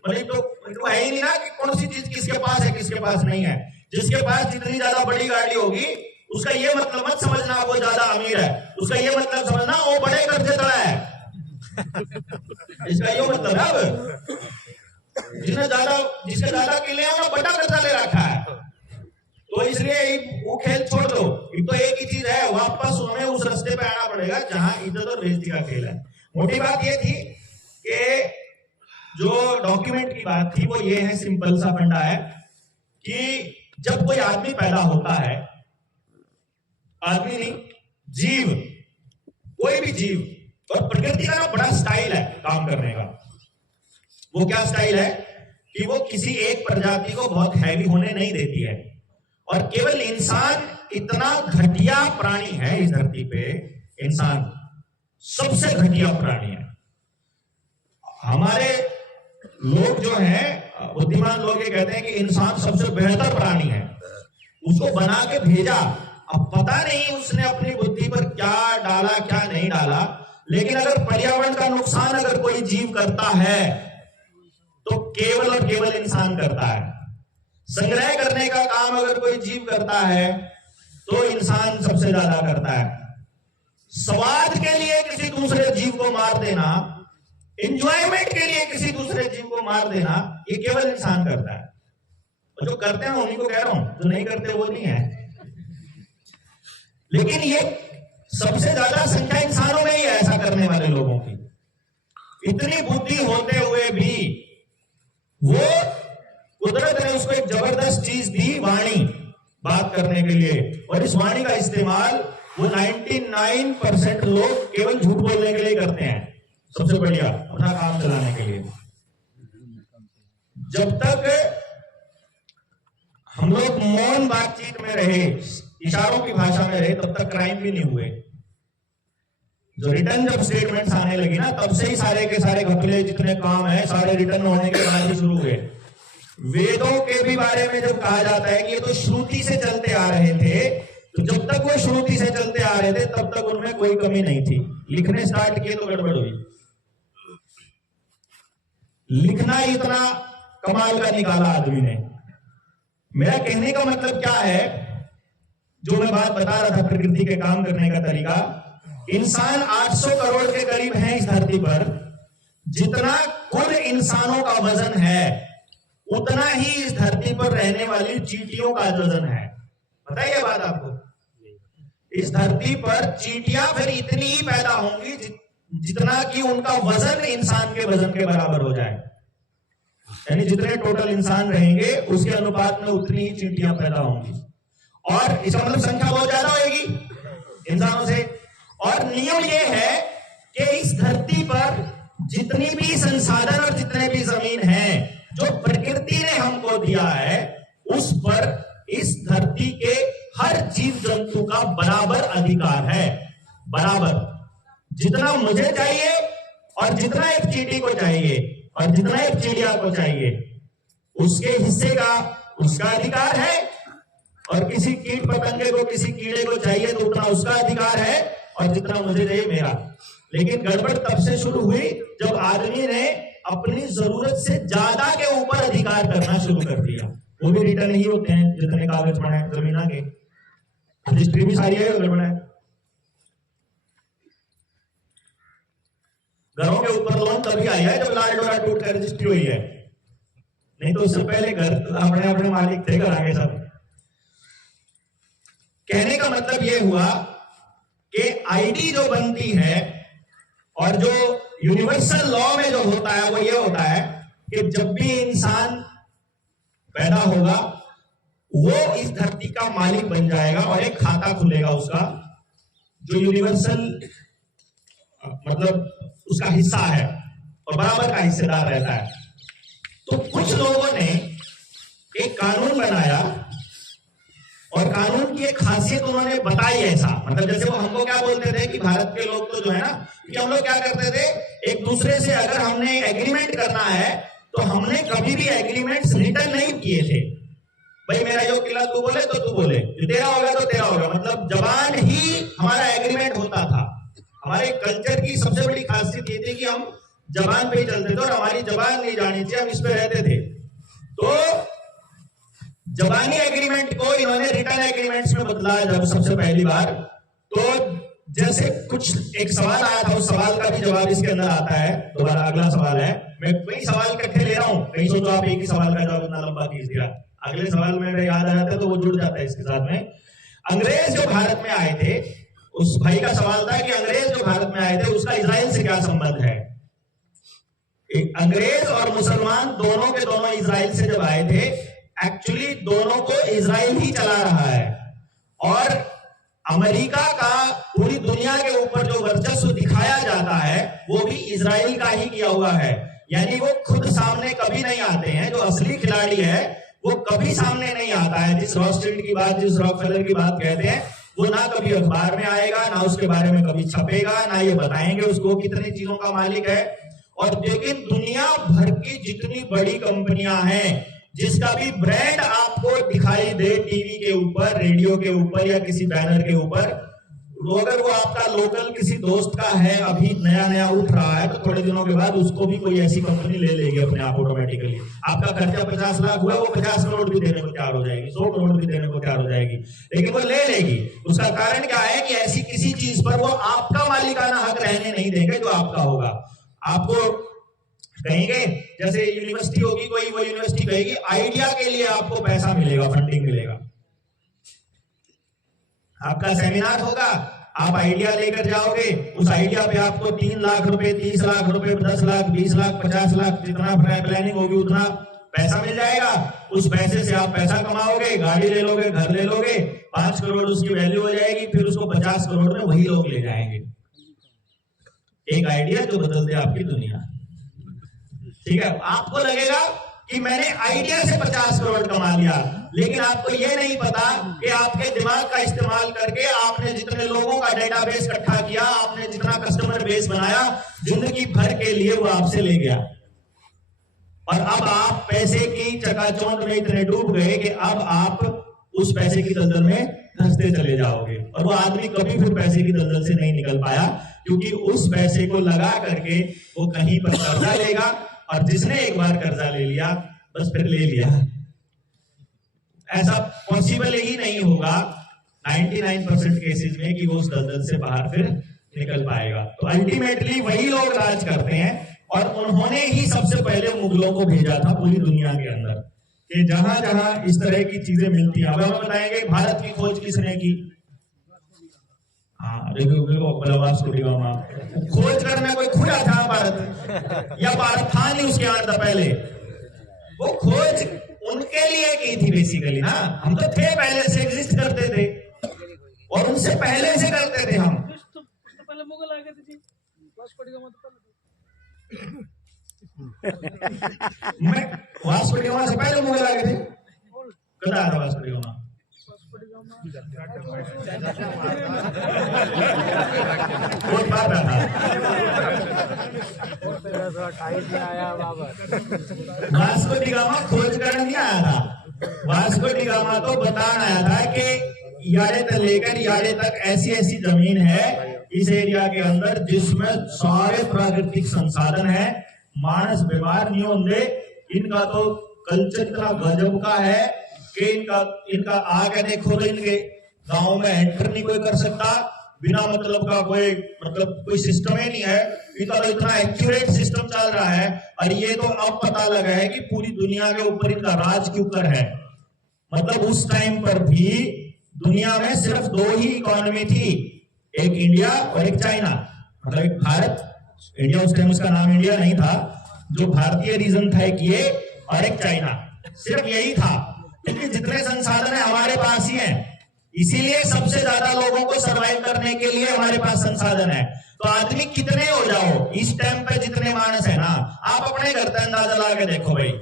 मतलब तो है ही नहीं ना कि कौन सी चीज किसके पास है किसके पास नहीं है। जिसके पास जितनी ज्यादा बड़ी गाड़ी होगी उसका ये मतलब मत समझना वो ज्यादा अमीर है, उसका ये मतलब समझना वो बड़े कर्जे चढ़ा है। इसका ये मतलब है अब जिसका ज्यादा किले हैं बड़ा कर्जा ले रखा है, तो इसलिए वो खेल छोड़ दो। तो एक ही चीज है, वापस हमें उस रास्ते पे आना पड़ेगा जहां इज्जत और बेइज्जती का खेल है। मोटी बात ये थी कि जो डॉक्यूमेंट की बात थी वो ये है, सिंपल सा फंडा है कि जब कोई आदमी पैदा होता है, आदमी नहीं जीव, कोई भी जीव, और प्रकृति का ना बड़ा स्टाइल है काम करने का। वो क्या स्टाइल है कि वो किसी एक प्रजाति को बहुत हैवी होने नहीं देती है, और केवल इंसान इतना घटिया प्राणी है इस धरती पे, इंसान सबसे घटिया प्राणी है। हमारे लोग जो हैं बुद्धिमान लोग ये कहते हैं कि इंसान सबसे बेहतर प्राणी है, उसको बना के भेजा। अब पता नहीं उसने अपनी बुद्धि पर क्या डाला क्या नहीं डाला, लेकिन अगर पर्यावरण का नुकसान अगर कोई जीव करता है तो केवल और केवल इंसान करता है। संग्रह करने का काम अगर कोई जीव करता है तो इंसान सबसे ज्यादा करता है। स्वाद के लिए किसी दूसरे जीव को मार देना, एंजॉयमेंट के लिए किसी दूसरे जीव को मार देना, ये केवल इंसान करता है। और जो करते हैं उन्हीं को कह रहा हूं, जो नहीं करते वो नहीं है। लेकिन ये सबसे ज्यादा संख्या इंसानों में ही है ऐसा करने वाले लोगों की। इतनी बुद्धि होते हुए भी वो कुदरत ने उसको एक जबरदस्त चीज दी, वाणी, बात करने के लिए, और इस वाणी का इस्तेमाल वो 99% लोग केवल झूठ बोलने के लिए करते हैं, सबसे बढ़िया अपना काम चलाने के लिए। जब तक हम लोग मौन बातचीत में रहे, इशारों की भाषा में रहे, तब तक क्राइम भी नहीं हुए। जो रिटर्न जब स्टेटमेंट्स आने लगी ना, तब से ही सारे के सारे घपले जितने काम है सारे रिटर्न होने के बाद ही शुरू हुए। वेदों के भी बारे में जब कहा जाता है कि ये तो श्रुति से चलते आ रहे थे, तो जब तक वो श्रुति से चलते आ रहे थे तब तक उनमें कोई कमी नहीं थी। लिखने स्टार्ट किए तो गड़बड़ हुई। लिखना इतना कमाल का निकाला आदमी ने। मेरा कहने का मतलब क्या है, जो मैं बात बता रहा था प्रकृति के काम करने का तरीका, इंसान 800 करोड़ के करीब है इस धरती पर। जितना कुल इंसानों का वजन है उतना ही इस धरती पर रहने वाली चींटियों का वजन है। पता है ये बात आपको? इस धरती पर चींटियां फिर इतनी ही पैदा होंगी जितना कि उनका वजन इंसान के वजन के बराबर हो जाए। यानी जितने टोटल इंसान रहेंगे उसके अनुपात में उतनी ही चींटियां पैदा होंगी, और इसका मतलब संख्या बहुत ज्यादा होगी इंसानों से। और नियम यह है कि इस धरती पर जितनी भी संसाधन और जितने भी जमीन है जो प्रकृति ने हमको दिया है, उस पर इस धरती के हर जीव जंतु का बराबर अधिकार है। बराबर, जितना मुझे चाहिए और जितना एक चींटी को चाहिए और जितना एक चिड़िया को चाहिए, उसके हिस्से का उसका अधिकार है। और किसी कीट पतंगे को, किसी कीड़े को चाहिए तो उतना उसका अधिकार है, और जितना मुझे चाहिए मेरा। लेकिन गड़बड़ तब से शुरू हुई जब आदमी ने अपनी जरूरत से ज्यादा के ऊपर अधिकार करना शुरू कर दिया। वो भी रिटर्न ही होते हैं जितने कागज पड़े हैं जमीन के, रजिस्ट्री भी सारी है, गड़बड़ है। घरों के ऊपर लोन तभी आई है जब लाल डोरा टूट कर रजिस्ट्री हुई है, नहीं तो उससे पहले घर अपने अपने मालिक थे, घर आगे सब। कहने का मतलब यह हुआ कि आईडी जो बनती है और जो यूनिवर्सल लॉ में जो होता है वो ये होता है कि जब भी इंसान पैदा होगा वो इस धरती का मालिक बन जाएगा और एक खाता खुलेगा उसका, जो यूनिवर्सल मतलब उसका हिस्सा है और बराबर का हिस्सेदार रहता है। तो कुछ लोगों ने एक कानून बनाया और कानून की एक खासियत उन्होंने बताई ऐसा, मतलब जैसे वो हमको क्या बोलते थे कि भारत के लोग तो जो है ना कि हम लोग क्या करते थे, एक दूसरे से अगर हमने एग्रीमेंट करना है तो हमने कभी भी एग्रीमेंट्स रिटर्न नहीं किए थे। भाई मेरा जो किला तू बोले तो तू बोले, तेरा होगा तो तेरा होगा, मतलब जबान ही हमारा एग्रीमेंट होता था। हमारे कल्चर की सबसे बड़ी खासियत ये थी कि हम जबान पे ही चलते थे और हमारी जबान नहीं जानी चाहिए, हम इस पे रहते थे। तो जबानी एग्रीमेंट को इन्होंने रिटर्न एग्रीमेंट्स में बदला जब सबसे पहली बार, तो जैसे कुछ एक सवाल आया था, उस सवाल का भी जवाब इसके अंदर आता है। दोबारा अगला सवाल है, मैं कई सवाल इकट्ठे ले रहा हूं, कहीं सोचो आप एक ही सवाल का जवाब इतना लंबा खींच दिया, अगले सवाल में याद आ जाता है तो वो जुड़ जाता है इसके साथ में। अंग्रेज जो भारत में आए थे, उस भाई का सवाल था कि अंग्रेज जो भारत में आए थे उसका इजराइल से क्या संबंध है। अंग्रेज और मुसलमान दोनों के दोनों इजराइल से जब आए थे, एक्चुअली दोनों को इजराइल ही चला रहा है, और अमेरिका का पूरी दुनिया के ऊपर जो वर्चस्व दिखाया जाता है वो भी इजराइल का ही किया हुआ है। यानी वो खुद सामने कभी नहीं आते हैं, जो असली खिलाड़ी है वो कभी सामने नहीं आता है। जिस रॉथस्child की बात, जिस रॉकफेलर की बात कहते हैं, वो ना कभी अखबार में आएगा, ना उसके बारे में कभी छपेगा, ना ये बताएंगे उसको कितनी चीजों का मालिक है। और लेकिन दुनिया भर की जितनी बड़ी कंपनियां हैं, जिसका भी ब्रांड आपको दिखाई दे टीवी के ऊपर, रेडियो के ऊपर या किसी बैनर के ऊपर, अगर वो आपका लोकल किसी दोस्त का है, अभी नया नया उठ रहा है, तो थोड़े दिनों के बाद उसको भी कोई ऐसी कंपनी ले लेगी अपने आप ऑटोमेटिकली। आपका खर्चा 50 लाख हुआ, वो 50 करोड़ भी देने को तैयार हो जाएगी, 100 करोड़ भी देने को तैयार हो जाएगी, लेकिन वो ले लेगी। उसका कारण क्या है कि ऐसी किसी चीज पर वो आपका मालिकाना हक रहने नहीं देंगे जो आपका होगा। आपको कहेंगे, जैसे यूनिवर्सिटी होगी कोई, वो यूनिवर्सिटी कहेगी आइडिया के लिए आपको पैसा मिलेगा, फंडिंग मिलेगा। आपका सेमिनार होगा, आप आइडिया लेकर जाओगे, उस आइडिया पे आपको 3 लाख रुपए, 30 लाख रुपए, 10 लाख, 20 लाख, 50 लाख, जितना प्लानिंग होगी उतना पैसा मिल जाएगा। उस पैसे से आप पैसा कमाओगे, गाड़ी ले लोगे, घर ले लोगे, 5 करोड़ उसकी वैल्यू हो जाएगी, फिर उसको 50 करोड़ में वही लोग ले जाएंगे। एक आइडिया जो बदल दे आपकी दुनिया। ठीक है, आपको लगेगा कि मैंने आइडिया से 50 करोड़ कमा लिया, लेकिन आपको यह नहीं पता कि आपके दिमाग का इस्तेमाल करके आपने जितने लोगों का डेटाबेस इकट्ठा किया, आपने जितना कस्टमर बेस बनाया, जिंदगी भर के लिए वो आपसे ले गया। और अब आप पैसे की चकाचौंध में इतने डूब गए कि अब आप उस पैसे की दलदल में धंसते चले जाओगे, और वो आदमी कभी फिर पैसे की दलदल से नहीं निकल पाया, क्योंकि उस पैसे को लगा करके वो कहीं पर कर्जा लेगा, और जिसने एक बार कर्जा ले लिया बस फिर ले लिया। ऐसा पॉसिबल ही नहीं होगा 99% केसेस में कि वो उस दलदल से बाहर फिर निकल पाएगा। तो अल्टीमेटली वही लोग राज करते हैं, और उन्होंने ही सबसे पहले मुगलों को भेजा था पूरी दुनिया के अंदर, कि जहां जहां इस तरह की चीजें मिलती हैं। अब हम बताएंगे भारत की खोज किसने की। हाँ, देखो वास्को डी गामा खोज करने कोई खुदा था भारत, या भारत था नहीं उसके अंदर पहले? वो खोज उनके लिए की थी बेसिकली ना। हम तो थे, पहले से एग्जिस्ट करते थे, और उनसे पहले से करते थे हम। पहले मुगल आ गए थे, वास्को डी गामा तो मैं वास्को डी गामा से पहले मुगल आ गए थे। कदा था वास्को डी गामा? बहुत बात था। वास्को डी गामा खोज करने नहीं आया था, वास्को डी गामा तो बताना आया था कि याडे तक लेकर याडे तक ऐसी ऐसी जमीन है इस एरिया के अंदर जिसमें सारे प्राकृतिक संसाधन है, मानस बीमार नहीं होंगे। इनका तो कल्चर इतना गजब का है कि इनका आगे देखो तो इनके गांव में एंटर नहीं कोई कर सकता बिना मतलब का, कोई सिस्टम ही नहीं है। इनका तो इतना एक्यूरेट सिस्टम चल रहा है, और ये तो अब पता लगा है कि पूरी दुनिया के ऊपर इनका राज क्यों कर है। मतलब उस टाइम पर भी दुनिया में सिर्फ 2 ही इकोनॉमी थी, एक इंडिया और एक चाइना। मतलब एक भारत, इंडिया उस टाइम उसका नाम इंडिया नहीं था, जो भारतीय रीजन था एक ये, और एक चाइना, सिर्फ यही था। क्योंकि जितने संसाधन है हमारे पास ही हैं, इसीलिए सबसे ज्यादा लोगों को सरवाइव करने के लिए हमारे पास संसाधन है। तो आदमी कितने हो जाओ, इस टाइम पे जितने मानस है ना, आप अपने घर का अंदाजा ला के देखो भाई।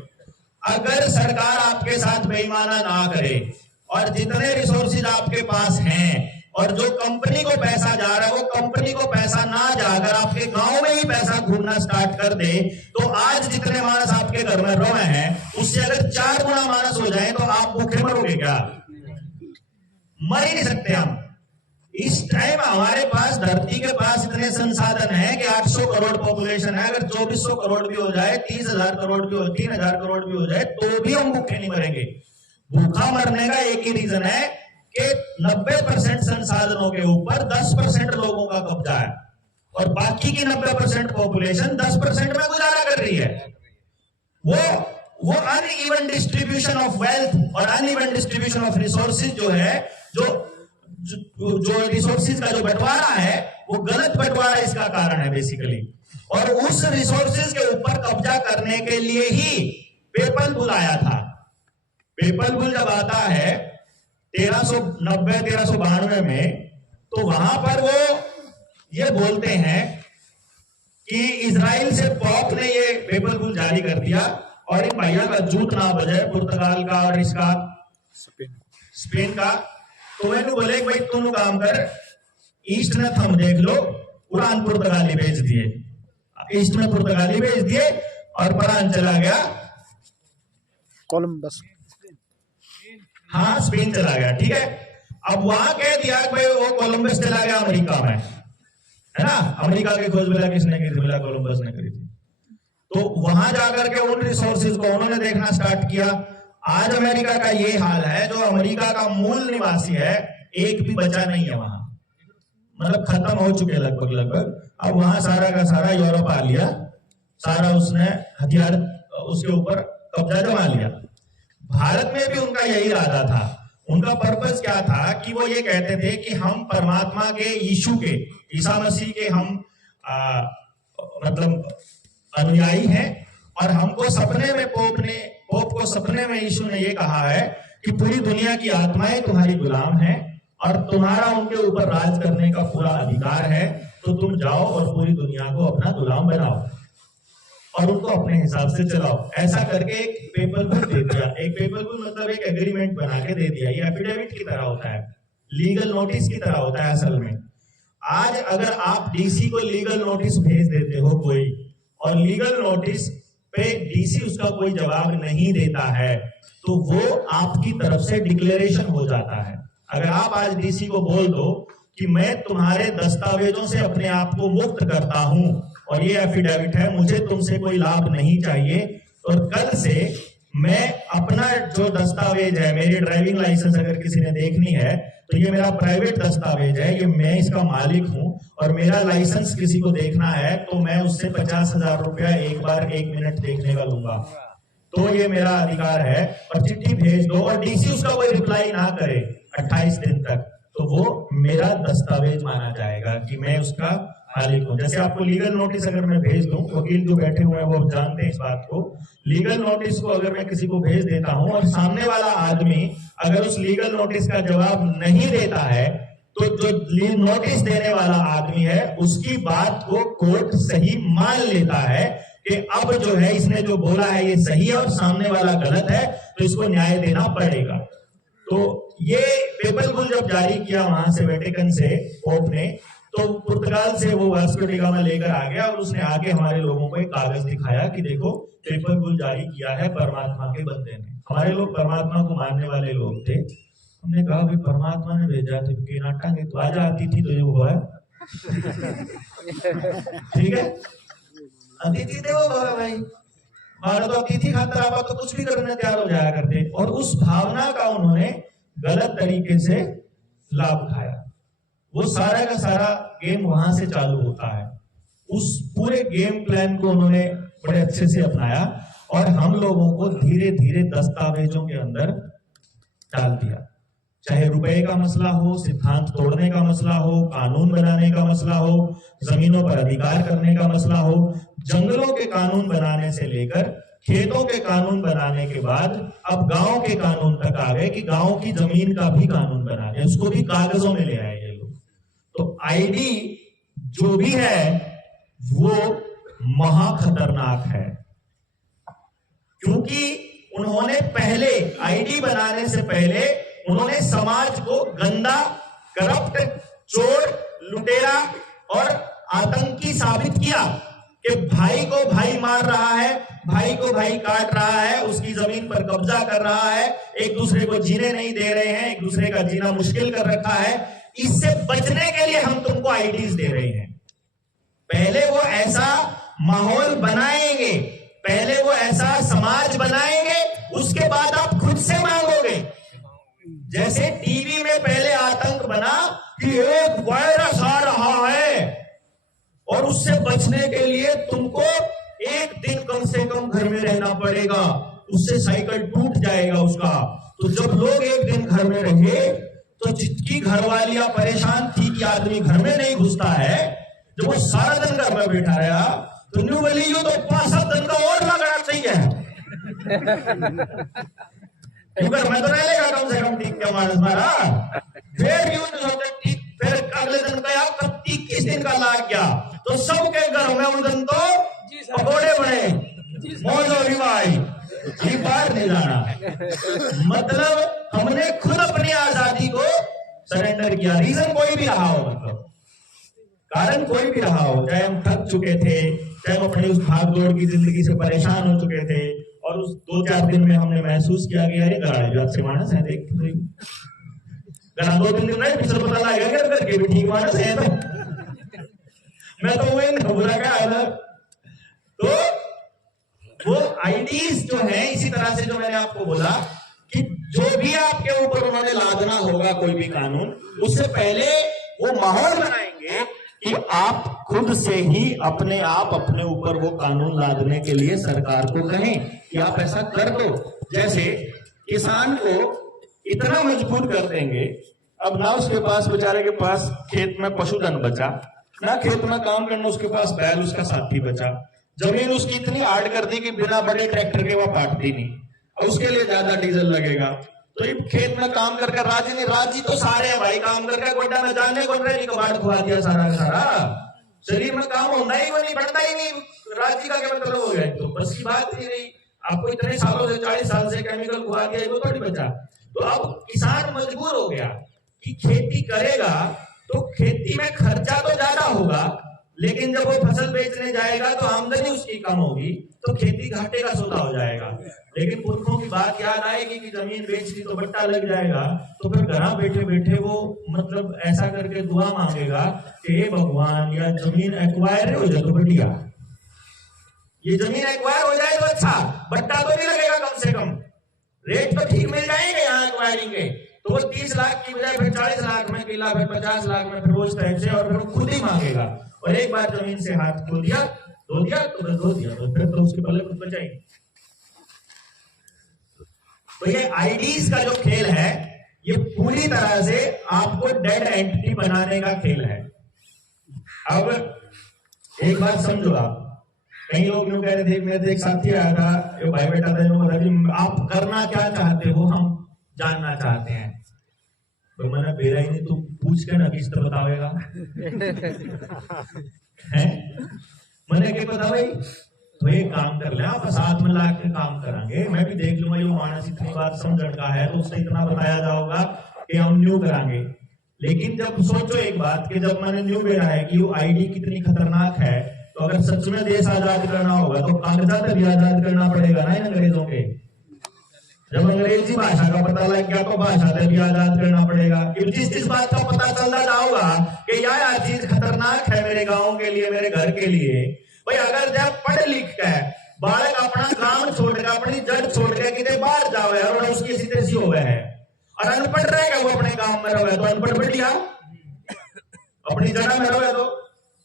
अगर सरकार आपके साथ बेईमाना ना करे, और जितने रिसोर्सेज आपके पास हैं, और जो कंपनी को पैसा जा रहा है वो कंपनी को पैसा ना जाकर आपके गांव में ही पैसा घूमना स्टार्ट कर दे, तो आज जितने मानस आपके घर में रो हैं उससे अगर 4 गुना मानस हो जाए तो आप भूखे मरोगे क्या? मर ही नहीं सकते हम। इस टाइम हमारे पास, धरती के पास इतने संसाधन है कि 800 करोड़ पॉपुलेशन है। अगर 2400 करोड़ भी हो जाए, 30,000 करोड़ भी हो, 3,000 करोड़ भी हो जाए, तो भी हम भूखे नहीं मरेंगे। भूखा मरने का एक ही रीजन है कि 90% संसाधनों के ऊपर 10% लोगों का कब्जा है और बाकी की 90% पॉपुलेशन 10% में गुजारा कर रही है। वो अनइवन डिस्ट्रीब्यूशन ऑफ वेल्थ और अनइवन डिस्ट्रीब्यूशन ऑफ रिसोर्सेज जो है, जो रिसोर्सेज का जो बंटवारा है, वो गलत बंटवारा इसका कारण है बेसिकली। और उस रिसोर्सेज के ऊपर कब्जा करने के लिए ही पेपल बुल आया था। पेपल बुल जब आता है 1390-1392 में, तो वहां पर वो ये बोलते हैं कि इजराइल से पॉप ने ये पेपल बुल जारी कर दिया और इन भाइयों का जूत ना बजे, पुर्तगाल का और इसका स्पेन का। तो मैंने बोले भाई तुम काम कर, ईस्ट में थम देख लो, उड़ान पुर्तगाली भेज दिए, ईस्ट में पुर्तगाली भेज दिए और परान चला गया कोलंबस, हाँ स्पेन चला गया, ठीक है। अब वहां कह दिया भाई वो कोलंबस चला गया अमेरिका में, है ना। अमेरिका की खोज बिला किसने की थी? बिला कोलंबस ने करी थी। तो वहां जाकर के उन रिसोर्सेज को उन्होंने देखना स्टार्ट किया। आज अमेरिका का ये हाल है, जो अमेरिका का मूल निवासी है एक भी बचा नहीं है वहां, मतलब खत्म हो चुके लगभग। अब वहां सारा का सारा यूरोप आ लिया, सारा उसने हथियार उसके ऊपर कब्जा जमा लिया। भारत में भी उनका यही इरादा था। उनका पर्पस क्या था कि वो ये कहते थे कि हम परमात्मा के, यीशु के, ईसा मसीह के हम मतलब अनुयायी हैं और हमको सपने में पोप को सपने में यीशु ने ये कहा है कि पूरी दुनिया की आत्माएं तुम्हारी गुलाम हैं और तुम्हारा उनके ऊपर राज करने का पूरा अधिकार है, तो तुम जाओ और पूरी दुनिया को अपना गुलाम बनाओ और उनको अपने हिसाब से चलाओ। ऐसा करके एक पेपर बुल दे दिया। एक पेपर बुल मतलब एक एग्रीमेंट बना के दे दिया। ये एफिडेविट की तरह होता है, लीगल नोटिस की तरह होता है असल में। आज अगर आप डीसी को लीगल नोटिस भेज देते हो कोई, और लीगल नोटिस पे डीसी उसका कोई जवाब नहीं देता है, तो वो आपकी तरफ से डिक्लेरेशन हो जाता है। अगर आप आज डीसी को बोल दो कि मैं तुम्हारे दस्तावेजों से अपने आप को मुक्त करता हूं और ये एफिडेविट है, मुझे तुमसे कोई लाभ नहीं चाहिए, और कल से मैं अपना जो दस्तावेज है, मेरी ड्राइविंग लाइसेंस अगर किसी ने देखनी है तो ये मेरा प्राइवेट दस्तावेज है, ये मैं इसका मालिक हूं, और मेरा लाइसेंस किसी को देखना है तो मैं उससे 50,000 रुपया एक बार 1 मिनट देखने का लूंगा, तो ये मेरा अधिकार है। और चिट्ठी भेज दो और डीसी उसका कोई रिप्लाई ना करे 28 दिन तक, तो वो मेरा दस्तावेज माना जाएगा कि मैं उसका मालिक हूं। जैसे आपको लीगल नोटिस अगर मैं भेज दूं, वकील जो बैठे हुए हैं वो जानते हैं इस बात को, लीगल नोटिस को अगर मैं किसी को भेज देता हूं और सामने वाला आदमी अगर उस लीगल नोटिस का जवाब नहीं देता है, तो जो नोटिस देने वाला आदमी है उसकी बात को कोर्ट सही मान लेता है कि अब जो है इसने जो बोला है ये सही है और सामने वाला गलत है, तो इसको न्याय देना पड़ेगा। तो ये पेपल बुल जब जारी किया वहां से, वेटिकन से पोप ने, तो पुर्तगाल से वो वास्को डी गामा लेकर आ गया और उसने आके हमारे लोगों को एक कागज दिखाया कि देखो पेपल बुल जारी किया है परमात्मा के बंदे ने। हमारे लोग परमात्मा को मानने वाले लोग थे। हमने कहा भाई परमात्मा ने भेजा थे कि नाटांगे, तो आजा आती थी तो ये वो है ठीक है, अतिथि देवो भव भाई, हमारा तो अतिथि खातर आप तो कुछ भी करने तैयार हो जाया करते। और उस भावना का उन्होंने गलत तरीके से लाभ उठाया। वो सारा का सारा गेम वहां से चालू होता है। उस पूरे गेम प्लान को उन्होंने बड़े अच्छे से अपनाया और हम लोगों को धीरे धीरे दस्तावेजों के अंदर डाल दिया। चाहे रुपए का मसला हो, सिद्धांत तोड़ने का मसला हो, कानून बनाने का मसला हो, जमीनों पर अधिकार करने का मसला हो, जंगलों के कानून बनाने से लेकर खेतों के कानून बनाने के बाद अब गांव के कानून तक आ गए कि गांव की जमीन का भी कानून बना दिया, उसको भी कागजों में ले आए ये लोग। तो आईडी जो भी है वो महा खतरनाक है, क्योंकि उन्होंने पहले आईडी बनाने से पहले उन्होंने समाज को गंदा, करप्ट, चोर, लुटेरा और आतंकी साबित किया कि भाई को भाई मार रहा है, भाई को भाई काट रहा है, उसकी जमीन पर कब्जा कर रहा है, एक दूसरे को जीने नहीं दे रहे हैं, एक दूसरे का जीना मुश्किल कर रखा है। इससे बचने के लिए हम तुमको आईडीज दे रहे हैं। पहले वो ऐसा माहौल बनाएंगे, पहले वो ऐसा समाज बनाएंगे, उसके बाद आप खुद से मांगोगे। जैसे टीवी में पहले आतंक बना कि एक वायरस आ रहा है और उससे बचने के लिए तुमको एक दिन कम से कम घर में रहना पड़ेगा, उससे साइकिल टूट जाएगा उसका। तो जब लोग एक दिन घर में रहे तो जितकी घरवालियां परेशान थी कि आदमी घर में नहीं घुसता है, जब वो सारा दिन घर में बैठा रहा तो न्यू वैली तो 5-7 दिन का और लगना चाहिए घर में तो नहीं लेगा कम से कम ठीक क्या मानस मारा। फिर यूं सोचे ठीक, फिर अगले दिन गया कब 21 दिन का लाग गया तो सबके घर में उन दिन तो पकौड़े बने, मौज और रिवाई बाहर नहीं जाना। मतलब हमने खुद अपनी आजादी को सरेंडर किया। रीजन कोई भी रहा हो, मतलब कारण कोई भी रहा हो, चाहे हम थक चुके थे, चाहे हम अपनी उस भागदौड़ की जिंदगी से परेशान हो चुके थे और उस 2-4 दिन में हमने महसूस किया कि अरे गराड़े से मानस है, देख गरा 2-3 दिन रहे फिर पता लगा कि करके भी ठीक मानस है। तो मैं तो वही घबरा गया। तो वो आईडीज जो है, इसी तरह से जो मैंने आपको बोला कि जो भी आपके ऊपर उन्होंने लादना होगा कोई भी कानून, उससे पहले वो माहौल बनाएंगे कि आप खुद से ही अपने आप अपने ऊपर वो कानून लादने के लिए सरकार को कहें कि आप ऐसा कर दो। जैसे किसान को इतना मजबूर कर देंगे, अब ना उसके पास बेचारे के पास खेत में पशुधन बचा, ना खेत में काम करना उसके पास बैल उसका साथी बचा, जमीन उसकी इतनी हार्ड कर दी कि बिना बड़े ट्रैक्टर के वो काटती नहीं, और उसके लिए ज्यादा डीजल लगेगा। तो ये खेत में काम करके राजी नहीं, राजी तो सारे हैं भाई, काम करके गोड्डा में जाने को नहीं, कबाड़ खुआ दिया सारा सारा, शरीर में काम होना ही वो नहीं, बढ़ता ही नहीं, राजी का क्या मतलब हो गया। तो बस की बात नहीं रही, आपको इतने सालों से 40 साल से केमिकल खुआ दिया, वो थोड़ी बचा। तो अब किसान मजबूर हो गया कि खेती करेगा तो खेती में खर्चा तो ज्यादा होगा, लेकिन जब वो फसल बेचने जाएगा तो आमदनी उसकी कम होगी, तो खेती घाटे का सौदा हो जाएगा। लेकिन पुरखों की बात याद आएगी कि जमीन बेच दी तो बट्टा लग जाएगा, तो फिर घर बैठे बैठे वो मतलब ऐसा करके दुआ मांगेगा कि हे भगवान, या जमीन एक्वायर हो जाए तो बढ़िया, ये जमीन एक्वायर हो जाए तो अच्छा, बट्टा तो नहीं लगेगा, कम से कम रेट तो ठीक मिल जाएंगे यहाँ एक्वायरिंग के। तो वो 30 लाख की बजाय फिर 40 लाख में किला, फिर 50 लाख में, फिर वो इस टाइप से, और फिर खुद ही मांगेगा। और एक बार जमीन से हाथ धो दिया तो फिर तो उसके पल्ले कुछ बचा ही। तो ये आईडीज का जो खेल है, ये पूरी तरह से आपको डेड एंटिटी बनाने का खेल है। अब एक बात समझो, आप कई लोग यूं कह रहे थे, मेरे एक साथी आया था, जो भाई बेटा था, जो आप करना क्या चाहते हो हम जानना चाहते हैं। तो मैंने बेरा ही नहीं, तू पूछ के ना किस तरह बतावेगा है, मैंने क्या पता भाई, तो ये काम कर ले, आप साथ में लाके काम करेंगे, मैं भी देख लूंगा, जो मानस इतनी बात समझण का है तो उससे इतना बताया जाओगा कि हम न्यू करांगे। लेकिन जब सोचो एक बात कि जब मैंने न्यू बेरा है कि वो आईडी कितनी खतरनाक है, तो अगर सच में देश आजाद करना होगा तो कागजात भी आजाद करना पड़ेगा ना इन अंग्रेजों के। जब अंग्रेजी भाषा का पता लग गया तो भाषा भी आजाद करना पड़ेगा। जिस बात का पता चलता जाओगा कि यार चीज खतरनाक है मेरे गांव के लिए, मेरे घर के लिए, भाई अगर जब पढ़ लिख के बालक अपना काम छोड़ के, अपनी जड़ छोड़ के कितने बाहर जावे और उसकी सीधे सी हो गए है, और अनपढ़ रहेगा वो अपने गांव में रहे तो अनपढ़ बढ़िया, अपनी जगह में रहे। तो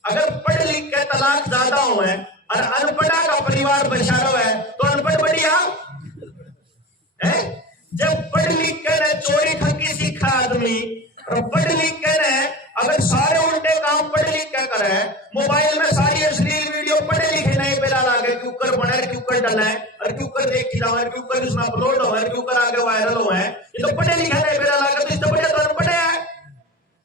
अगर पढ़ लिख के तलाक ज्यादा हुए और अनपढ़ा का परिवार बचा रहे तो अनपढ़ बढ़िया है। जब पढ़ लिख कर चोरी ठगी सीखा आदमी, और पढ़ लिख कर अगर सारे उल्टे काम पढ़ लिख कर करे, मोबाइल में सारी अश्लील वीडियो पढ़े लिखे नहीं पेला लागे, क्यों बने, क्यों डले और क्यों देखी जाओ, क्यों उसमें अपलोड हो, क्यों आगे वायरल हो, ये तो पढ़े लिखे नहीं पेला लागे, तो इससे बढ़िया तो अनपढ़ है।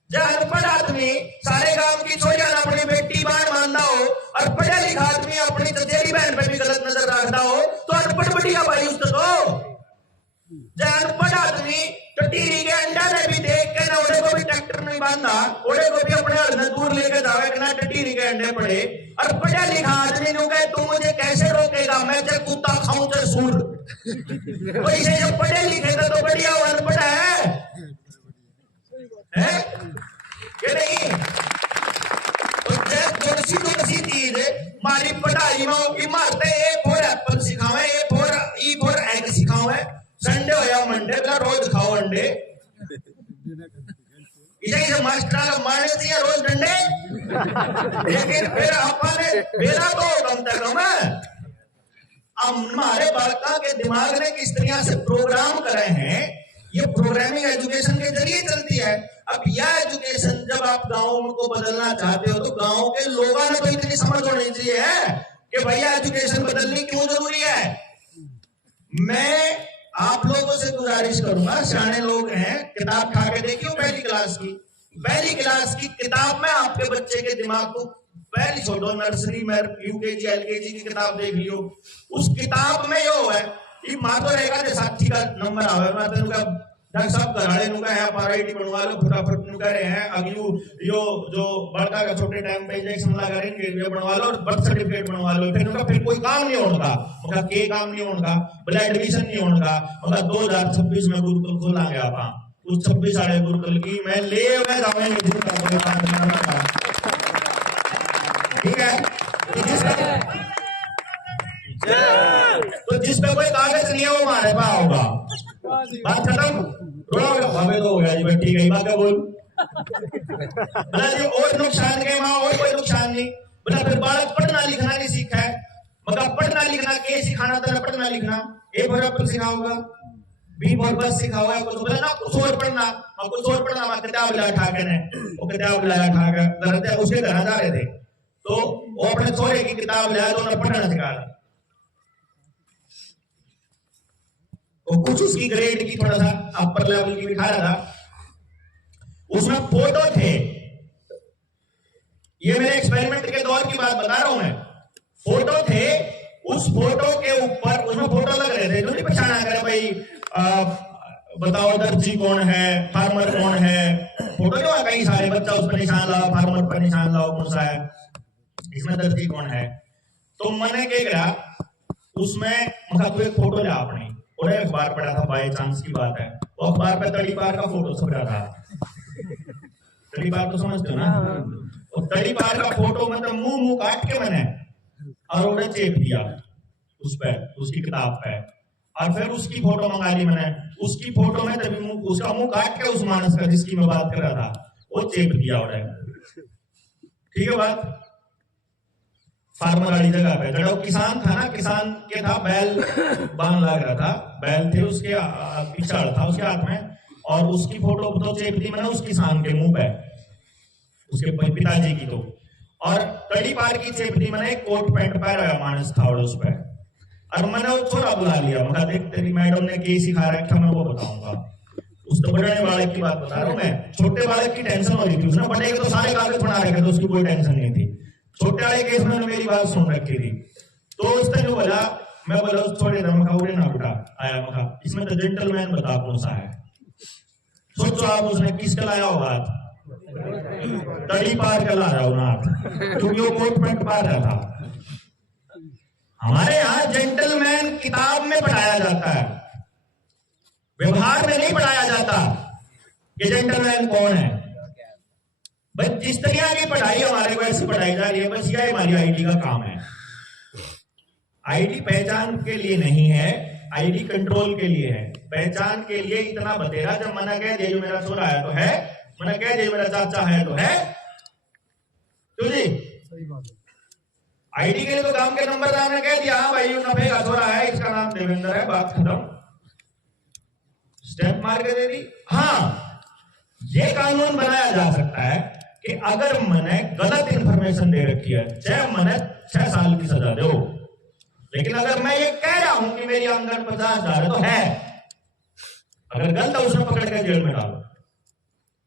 जब अनपढ़ आदमी सारे गांव की छोरियां अपनी बेटी बहन मानता हो और पढ़ा लिखा आदमी अपनी चचेरी बहन पर भी गलत नजर रखता हो, तो अनपढ़ बढ़िया भाई उसको तो। अनपढ़ आदमी टटीरी के अंडा ने भी देख के ना, ओडे को भी ट्रैक्टर नहीं बांधा, ओडे को भी अपने हर दूर लेके जावे कि ना टटीरी के अंडे पड़े। और पढ़ा लिखा आदमी नु कहे तू मुझे कैसे रोकेगा, मैं चाहे कुत्ता खाऊं चाहे सूर। तो इसे जब पढ़े लिखे तो बढ़िया अनपढ़ है कि नहीं। तो चीज मारी पढ़ाई में इमारतें ए फोर एप्पल सिखावे, ए फोर ई फोर एग सिखावे, संडे हो या मंडे रोज खाओ अंडे, इसे मास्टर मारने चाहिए रोज डंडे, लेकिन फिर अपने मेरा तो कम से कम हमारे बालका के दिमाग ने किस तरह से प्रोग्राम करे हैं, ये प्रोग्रामिंग एजुकेशन के जरिए चलती है। अब यह एजुकेशन जब आप गाँव को बदलना चाहते हो तो गाँव के लोगों ने तो इतनी समझ होनी चाहिए कि भैया एजुकेशन बदलनी क्यों जरूरी है। मैं आप लोगों से गुजारिश करूंगा, सियाने लोग हैं, किताब खा के देखियो पहली क्लास की किताब में आपके बच्चे के दिमाग को पहली छोड़ो, नर्सरी में यूकेजी एलकेजी की किताब देख लियो, उस किताब में यो है कि माँ तो रहेगा जो साथी का नंबर आवे, मैं तेन का डॉक्टर साहब घराड़े नुका है, पाराइटी बनवा लो फटाफट नुका रहे हैं, अगली यो जो बड़का का छोटे टाइम पे इंजेक्शन लगा रहे हैं ये बनवा लो और बर्थ सर्टिफिकेट बनवा लो, फिर कोई काम नहीं होगा, मतलब के काम नहीं होगा, बोला एडमिशन नहीं होगा, मतलब 2026 में गुरुकुल खोला गया था, उस 26 साढ़े गुरुकुल की मैं ले ठीक है। तो जिस पे कोई कागज नहीं है वो हमारे पास होगा, बात खत्म। हमें तो हो गया जी, ठीक है बात बोल जी, और नुकसान के वहां और कोई नुकसान नहीं। बोला फिर बालक पढ़ना लिखना नहीं सीखा है, मगर पढ़ना लिखना के सिखाना था, पढ़ना लिखना ए बराबर सिखाओगा, बी बराबर सिखाओगा, कुछ बोला ना कुछ और पढ़ना मैं किताब ला उठा के ने वो किताब ला उठा के उसके घर जा रहे थे तो वो अपने छोरे की किताब ले तो पढ़ना सिखा रहा, वो कुछ उसकी ग्रेड की थोड़ा सा अपर लेवल की दिखा रहा था, उसमें फोटो थे, ये मेरे एक्सपेरिमेंट के दौर की बात बता रहा हूं मैं, फोटो थे, उस फोटो के ऊपर उसमें फोटो लग रहे थे, जो नहीं पहचाना करे भाई बताओ दर्जी कौन है, फार्मर कौन है, फोटो जो है कई सारे, बच्चा उस पर निशान लाओ, फार्मर पर निशान लाओ, कौन सा है, इसमें दर्जी कौन है। तो मैंने क्या करा, उसमें मतलब एक फोटो लिया अपनी, और अखबार पढ़ा था, बाय चांस की बात है, वो अखबार पे तड़ी पार का फोटो छप रहा था, तड़ी पार तो समझते हो ना, और तड़ी पार का फोटो मतलब मुंह काट के मैंने और उन्हें चेप दिया उस पे, उसकी किताब पे, और फिर उसकी फोटो मंगा ली मैंने, उसकी फोटो में तभी उसका मुंह काट के उस मानस का जिसकी मैं बात कर रहा था वो चेप दिया उन्हें, ठीक है बात। फार्मर वाली जगह पे जब किसान था ना, किसान के था बैल बांध लग रहा था, बैल थे उसके पिछाड़ था उसके हाथ में, और उसकी फोटो तो चेप दी मैंने उस किसान के मुंह पे, उसके पिताजी की तो, और तड़ी पार की चेप दी मैंने कोट पैंट पहना मानस था और उस पर, और मैंने वो छोरा बुला लिया, मैं देख तेरी मैडम ने क्या सिखा रखा मैं वो बताऊंगा, उस तो बड़े बालक की बात बता रहा हूं मैं, छोटे बालक की टेंशन हो रही थी, उसने बड़े के तो सारे कागज बना रखे थे, उसकी कोई टेंशन नहीं थी, छोटे वाले केस में मेरी बात सुन रखी थी, तो उस तरह बोला, मैं बोला उस छोटे उड़े ना उठा आया, मखा इसमें तो जेंटलमैन बता कौन सा है, सोचो आप उसने किसका लाया होगा, तड़ी पार का ला रहा हूं हाथ, क्योंकि वो कोट पैंट पार रहा था। हमारे यहां जेंटलमैन किताब में पढ़ाया जाता है, व्यवहार में नहीं पढ़ाया जाता कि जेंटलमैन कौन है। भाई जिस तरह की पढ़ाई हमारे को ऐसी पढ़ाई जा रही है, बस यह हमारी आईडी का काम है। आईडी पहचान के लिए नहीं है, आईडी कंट्रोल के लिए है। पहचान के लिए इतना बतेरा, जब मना कह दिया जो मेरा छोरा है तो है, मना कह दिया मेरा चाचा है तो है, तो जी आईडी के लिए तो काम के नंबरदार ने कह दिया हाँ भाई नफे का छोरा है, इसका नाम देवेंद्र है, बात खत्म, स्टैंप मार के दे दी। हाँ, ये कानून बनाया जा सकता है कि अगर मैंने गलत इंफॉर्मेशन दे रखी है, चाहे मैंने 6 साल की सजा दो, लेकिन अगर मैं ये कह रहा हूं कि मेरी आमदन 50,000 है तो है, अगर गलत है उसने पकड़ के जेल में डालो,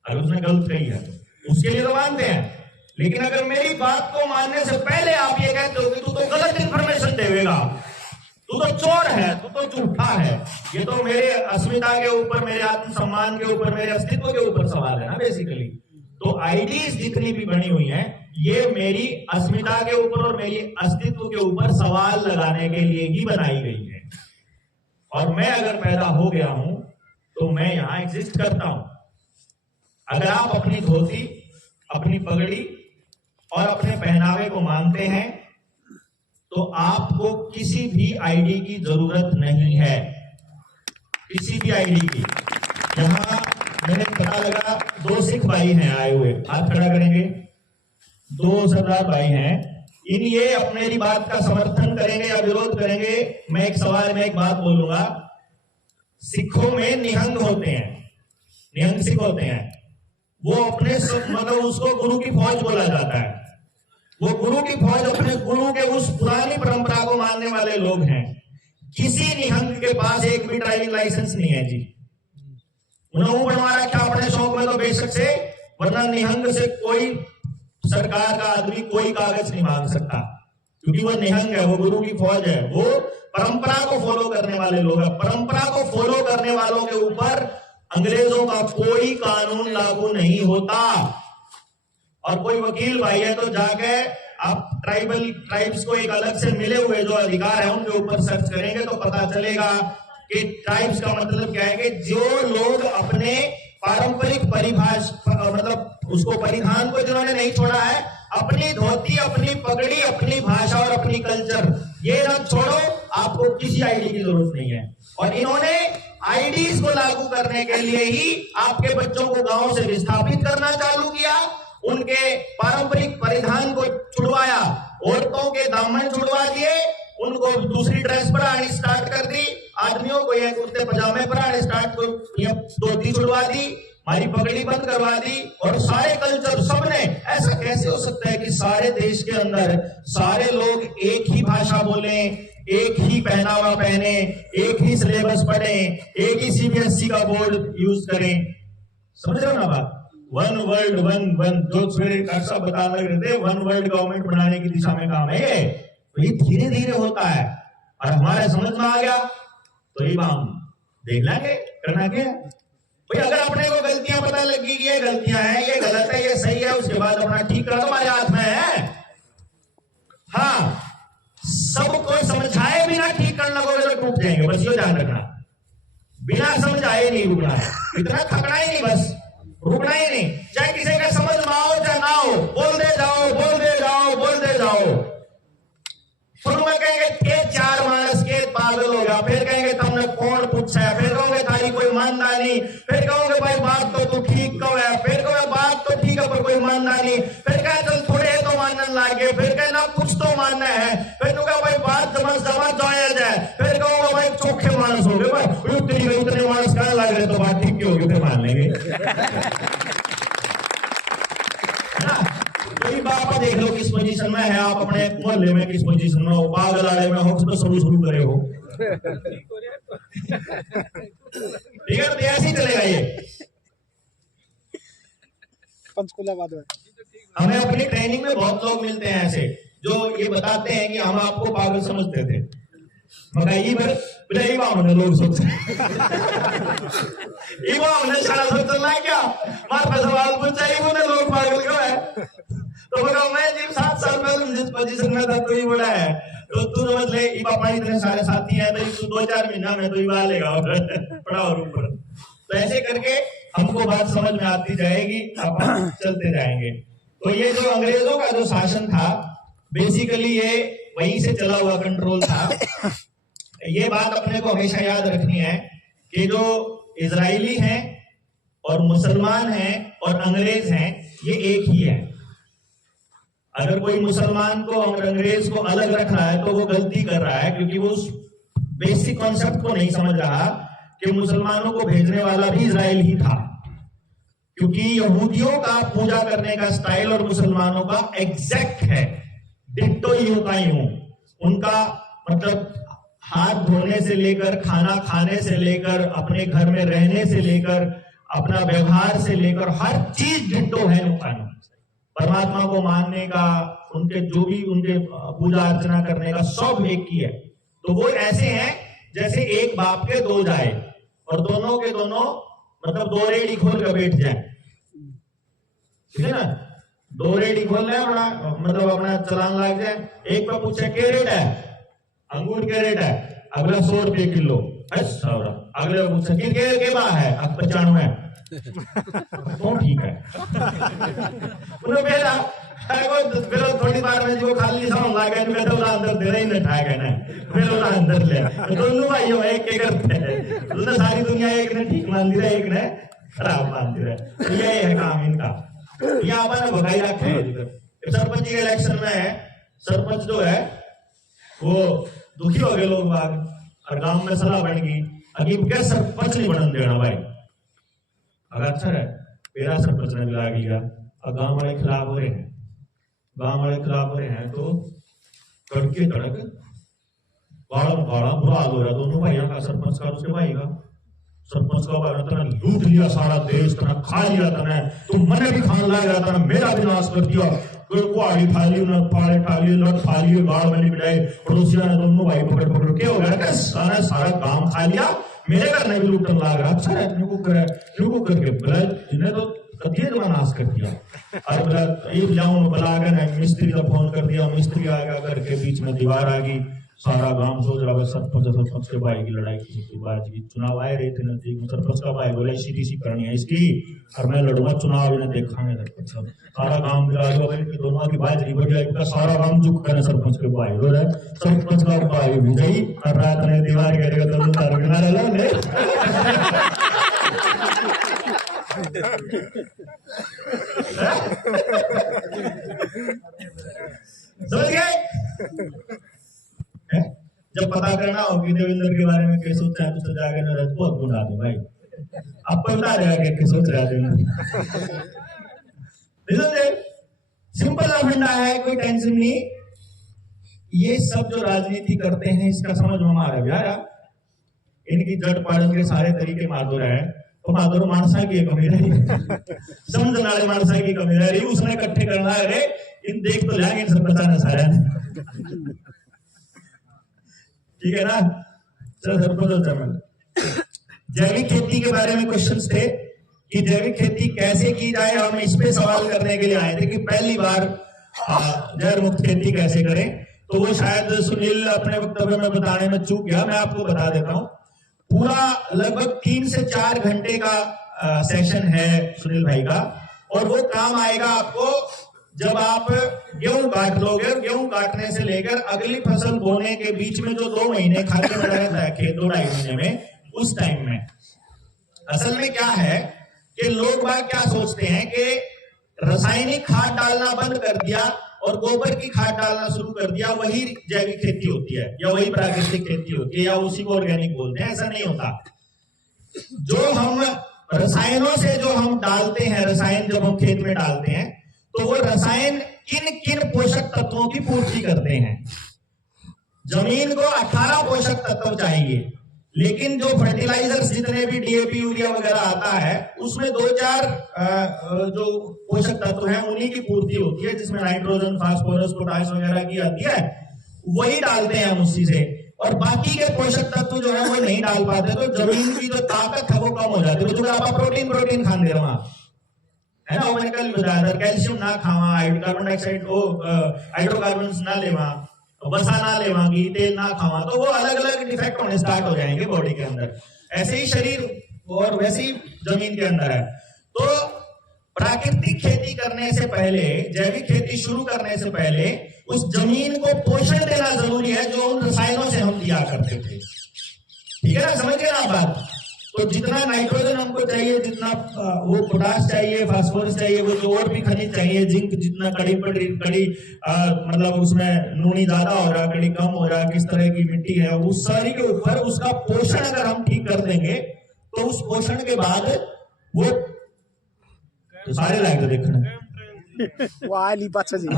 अगर उसने गलत कही है उसके लिए तो मानते हैं, लेकिन अगर मेरी बात को मानने से पहले आप ये कहते हो कि तू तो गलत इंफॉर्मेशन देवेगा, तू तो चोर है, तू तो झूठा है, ये तो मेरे अस्मिता के ऊपर, मेरे आत्मसम्मान के ऊपर, मेरे अस्तित्व के ऊपर सवाल है ना बेसिकली। तो आईडीज जितनी भी बनी हुई हैं, ये मेरी अस्मिता के ऊपर और मेरी अस्तित्व के ऊपर सवाल लगाने के लिए ही बनाई गई है, और मैं अगर पैदा हो गया हूं तो मैं यहां एग्जिस्ट करता हूं। अगर आप अपनी धोती, अपनी पगड़ी और अपने पहनावे को मानते हैं तो आपको किसी भी आईडी की जरूरत नहीं है, किसी भी आईडी की। यहां मैंने पता लगा 2 सिख भाई हैं आए हुए, हाथ खड़ा करेंगे। 2 सरदार भाई हैं, इन ये अपने मेरी बात का समर्थन करेंगे या विरोध करेंगे। मैं एक बात बोलूंगा, सिखों में निहंग होते हैं, निहंग सिख होते हैं, वो अपने मतलब उसको गुरु की फौज बोला जाता है। वो गुरु की फौज अपने गुरु के उस पुरानी परंपरा को मानने वाले लोग हैं। किसी निहंग के पास एक भी ड्राइविंग लाइसेंस नहीं है जी। उन्होंने बनवा रखा अपने शौक में तो बेशक से, वरना निहंग से कोई सरकार का आदमी कोई कागज नहीं मांग सकता, क्योंकि वो निहंग है, वो गुरु की फौज है, वो परंपरा को फॉलो करने वाले लोग हैं। परंपरा को फॉलो करने वालों के ऊपर अंग्रेजों का कोई कानून लागू नहीं होता। और कोई वकील भाई है तो जाके आप ट्राइब्स को एक अलग से मिले हुए जो अधिकार है उनके ऊपर सर्च करेंगे तो पता चलेगा कि ट्राइब्स का मतलब क्या है कि जो लोग अपने पारंपरिक परिभाषा मतलब उसको परिधान को जिन्होंने नहीं छोड़ा है, अपनी धोती, अपनी पगड़ी, अपनी भाषा और अपनी कल्चर, ये ना छोड़ो, आपको किसी आईडी की जरूरत नहीं है। और इन्होंने आईडीज को लागू करने के लिए ही आपके बच्चों को गांव से विस्थापित करना चालू किया, उनके पारंपरिक परिधान को छुड़वाया, औरतों के दामन छुड़वा दिए, उनको दूसरी ड्रेस पहनानी स्टार्ट कर दी, आदमियों को ये कुर्ते पजामे पहनाने स्टार्ट को धोती छुड़वा दी, हमारी पगड़ी बंद करवा दी, और सारे कल्चर सबने। ऐसा कैसे हो सकता है कि सारे देश के अंदर सारे लोग एक ही भाषा बोले, एक ही पहनावा पहने, एक ही सिलेबस पढ़े, एक ही सीबीएसई का बोर्ड यूज करें? समझ रहे हो ना बात? वन वर्ल्ड वन जो सवेरे बता रहे थे, वन वर्ल्ड गवर्नमेंट बनाने की दिशा में काम है ये, तो ये धीरे धीरे होता है। और हमारे समझ में आ गया तो ये हम देख लेंगे करना क्या है भाई। अगर अपने को गलतियां पता लगी कि ये गलतियां हैं, ये गलत है, ये सही है, उसके बाद अपना ठीक करना हमारे हाथ में है। हाँ, सबको समझाए बिना ठीक करने लगोगे तो टूट जाएंगे, बस ये ध्यान रखना। बिना समझाए नहीं रुकना है, इतना थकना ही नहीं, बस रुकना ही नहीं। चाहे किसी का समझ में आओ चाहे ना हो, बोलते जाओ बोलते जाओ बोलते जाओ। शुरू में कहेंगे के 4 मानस के पागल हो गया, फिर कहेंगे तुमने कौन पूछा है, फिर कहोगे तारी कोई मानता नहीं, फिर कहोगे भाई बात तो तू ठीक कहो है, फिर कहोगे बात तो ठीक है पर कोई मानना नहीं, फिर कहे चल थोड़े तो मानने लागे, फिर कहे ना कुछ तो मानना है, फिर कहोगे भाई बात समझ जायज है, फिर कहोगे भाई चोखे मानस हो गए, भाई उतने मानस कहने लग रहे तो बात ठीक क्यों होगी, फिर मान लेंगे। कोई बाप देख लो किस पोजीशन में है, आप अपने मोहल्ले में किस पोजीशन में हो, बागलाड़े में हो तो शुरू करे हो, ठीक है? तो ऐसे ही चलेगा ये। पंचकुला बाद में हमें अपनी ट्रेनिंग में बहुत लोग मिलते हैं ऐसे जो ये बताते हैं कि हम आपको पागल समझते थे, मगर हमने लोग सोचते हमने सारा सोचना है क्या, हमारे पास सवाल पूछा ही लोग पागल क्यों है? तो बोला मैं जब 7 साल पहले जिस पोजीशन में था तो ही बोला है, तो तू समझ ले पापा इतने सारे साथी हैं तो तू 2-4 महीना में तो ही वाल लेगा पड़ा और ऊपर। तो ऐसे करके हमको बात समझ में आती जाएगी, अब चलते जाएंगे। तो ये जो अंग्रेजों का जो शासन था, बेसिकली ये वहीं से चला हुआ कंट्रोल था। ये बात अपने को हमेशा याद रखनी है कि जो इजरायली हैं और मुसलमान हैं और अंग्रेज हैं, ये एक ही है। अगर कोई मुसलमान को और अंग्रेज को अलग रख रहा है तो वो गलती कर रहा है, क्योंकि वो उस बेसिक कॉन्सेप्ट को नहीं समझ रहा कि मुसलमानों को भेजने वाला भी इजराइल ही था। क्योंकि यहूदियों का पूजा करने का स्टाइल और मुसलमानों का एग्जैक्ट है, डिट्टो यूं का यूं। उनका मतलब हाथ धोने से लेकर, खाना खाने से लेकर, अपने घर में रहने से लेकर, अपना व्यवहार से लेकर हर चीज डिट्टो है उनका। परमात्मा को मानने का, उनके जो भी उनके पूजा अर्चना करने का सब एक ही है। तो वो ऐसे हैं जैसे एक बाप के 2 जाए और दोनों के दोनों मतलब 2 रेडी खोल कर बैठ जाए, ठीक है ना? 2 रेडी खोल रहे अपना मतलब अपना चलान लग जाए। एक पे पूछे क्या रेट है, अंगूर के रेट है, अगला 100 रुपये किलो, अगले पूछे के बा है, अब 95 तो ठीक है। फिर थोड़ी बार में जो खाली समझ लगा तो अंदर दे रही ना फिर अंदर ले दोनों भाइयों एक करते हैं, सारी दुनिया एक ने ठीक मान ली, एक ने खराब बांध है, ये है काम इनका। यहाँ पर भगाई रखे हैं। सरपंच के इलेक्शन में सरपंच जो है वो दुखी हो गए लोग बाग, और गांव में सलाह बन गई अगीब क्या सरपंच नहीं बनने देना भाई। अगर अच्छा है मेरा सरपंच ने गिरा गया और गांव वाले खिलाफ हो रहे हैं, गांव वाले खिलाफ हो रहे हैं तो कड़के तड़क गाड़ा गाड़ा बुरा हाल हो रहा दोनों भाइयों का, सरपंच का उसके भाई का। सरपंच का भाई तना लूट लिया सारा देश, तना खा लिया, तना तुम मने भी खान लाया, तना मेरा भी नाश कर दिया, कुआड़ी खा ली, उन्हें फाड़े खा लिए, लट खा लिए, गाड़ में निकले, पड़ोसियों ने दोनों भाई पकड़ पकड़ के हो गया सारा सारा काम खा लिया, मेरे घर में भी लूटन लग रहा। अच्छा है नुको करके बोला जिन्हें तो कतिये जमा नाश कर दिया। अरे बोला ये जाऊं बुला कर मिस्त्री का फोन कर दिया, मिस्त्री आ गया, घर के बीच में दीवार आ गई, सारा गांव सोच रहा है सरपंच के भाई की लड़ाई की बात की। चुनाव आए रहे थे नजदीक में, सरपंच का भाई बोला इसी करनी है इसकी और मैं लड़ूंगा चुनाव, इन्हें देखांगे सरपंच साहब। सारा गांव मिला दोनों की बात बढ़िया, सारा गांव चुप करे सरपंच के भाई हो रहा है। सरपंच का भाई विजयी कर रहा था दीवार करेगा तो समझ गए। जब पता करना होगी देवेंद्र के बारे में क्या सोचा है तो जाके ना बहुत बुला दो भाई, आपको बता देगा क्या सोच रहा है। सिंपल फंडा है, कोई टेंशन नहीं। ये सब जो राजनीति करते हैं इसका समझ में आ रहा है, इनकी जड़ पाड़न के सारे तरीके माधुर है तो माधुर मानसा की कमी रही, समझ नाले मानसा की कमी रह रही, उसने इकट्ठे करना है। इन देख तो जाएंगे सब बताना सारा, ठीक है ना। जैविक खेती के बारे में क्वेश्चंस थे कि जैविक खेती कैसे की जाए, हम इस पे सवाल करने के लिए आए थे कि पहली बार जहर मुक्त खेती कैसे करें। तो वो शायद सुनील अपने वक्तव्य में बताने में चूक गया, मैं आपको बता देता हूं। पूरा लगभग 3 से 4 घंटे का सेशन है सुनील भाई का, और वो काम आएगा आपको जब आप गेहूं काट लोगे, और गेहूं काटने से लेकर अगली फसल बोने के बीच में जो 2 महीने खाते में रहता है खेत, 2-2.5 महीने में, उस टाइम में असल में क्या है कि लोग बाग क्या सोचते हैं कि रासायनिक खाद डालना बंद कर दिया और गोबर की खाद डालना शुरू कर दिया वही जैविक खेती होती है या वही प्राकृतिक खेती होती है या उसी को ऑर्गेनिक बोलते हैं। ऐसा नहीं होता। जो हम रसायनों से जो हम डालते हैं, रसायन जब हम खेत में डालते हैं तो वो रसायन किन किन पोषक तत्वों की पूर्ति करते हैं। जमीन को 18 पोषक तत्व चाहिए, लेकिन जो फर्टिलाइजर्स जितने भी डीएपी यूरिया वगैरह आता है उसमें 2-4 जो पोषक तत्व हैं उन्हीं की पूर्ति होती है, जिसमें नाइट्रोजन, फास्फोरस, पोटाश वगैरह की आती है, वही डालते हैं हम उसी से। और बाकी के पोषक तत्व जो है वो नहीं डाल पाते, तो जमीन की जो ताकत है वो कम हो जाती है। जो आप प्रोटीन खान दे रहे हो है ना, मैंने कल बताया था कैल्शियम ना खावा, कार्बन डाइऑक्साइड हाइड्रोकार्बन ना लेवा, वसा ना लेवागी, तेल ना खावा, तो वो अलग अलग डिफेक्ट होने स्टार्ट हो जाएंगे बॉडी के अंदर। ऐसे ही शरीर और वैसे ही जमीन के अंदर है। तो प्राकृतिक खेती करने से पहले, जैविक खेती शुरू करने से पहले उस जमीन को पोषण देना जरूरी है जो उन रसायनों से हम दिया करते थे। ठीक है ना, समझ गए ना बात। तो जितना नाइट्रोजन हमको चाहिए, जितना वो पोटाश चाहिए, फास्फोरस चाहिए, वो जो और भी खनिज चाहिए, जिंक जितना कड़ी मतलब उसमें नूनी ज्यादा हो रहा, कड़ी कम हो रहा, किस तरह की मिट्टी है, उस सारी के ऊपर उसका पोषण अगर हम ठीक कर देंगे तो उस पोषण के बाद वो तो सारे लाइक तो देखना वाली बात जी।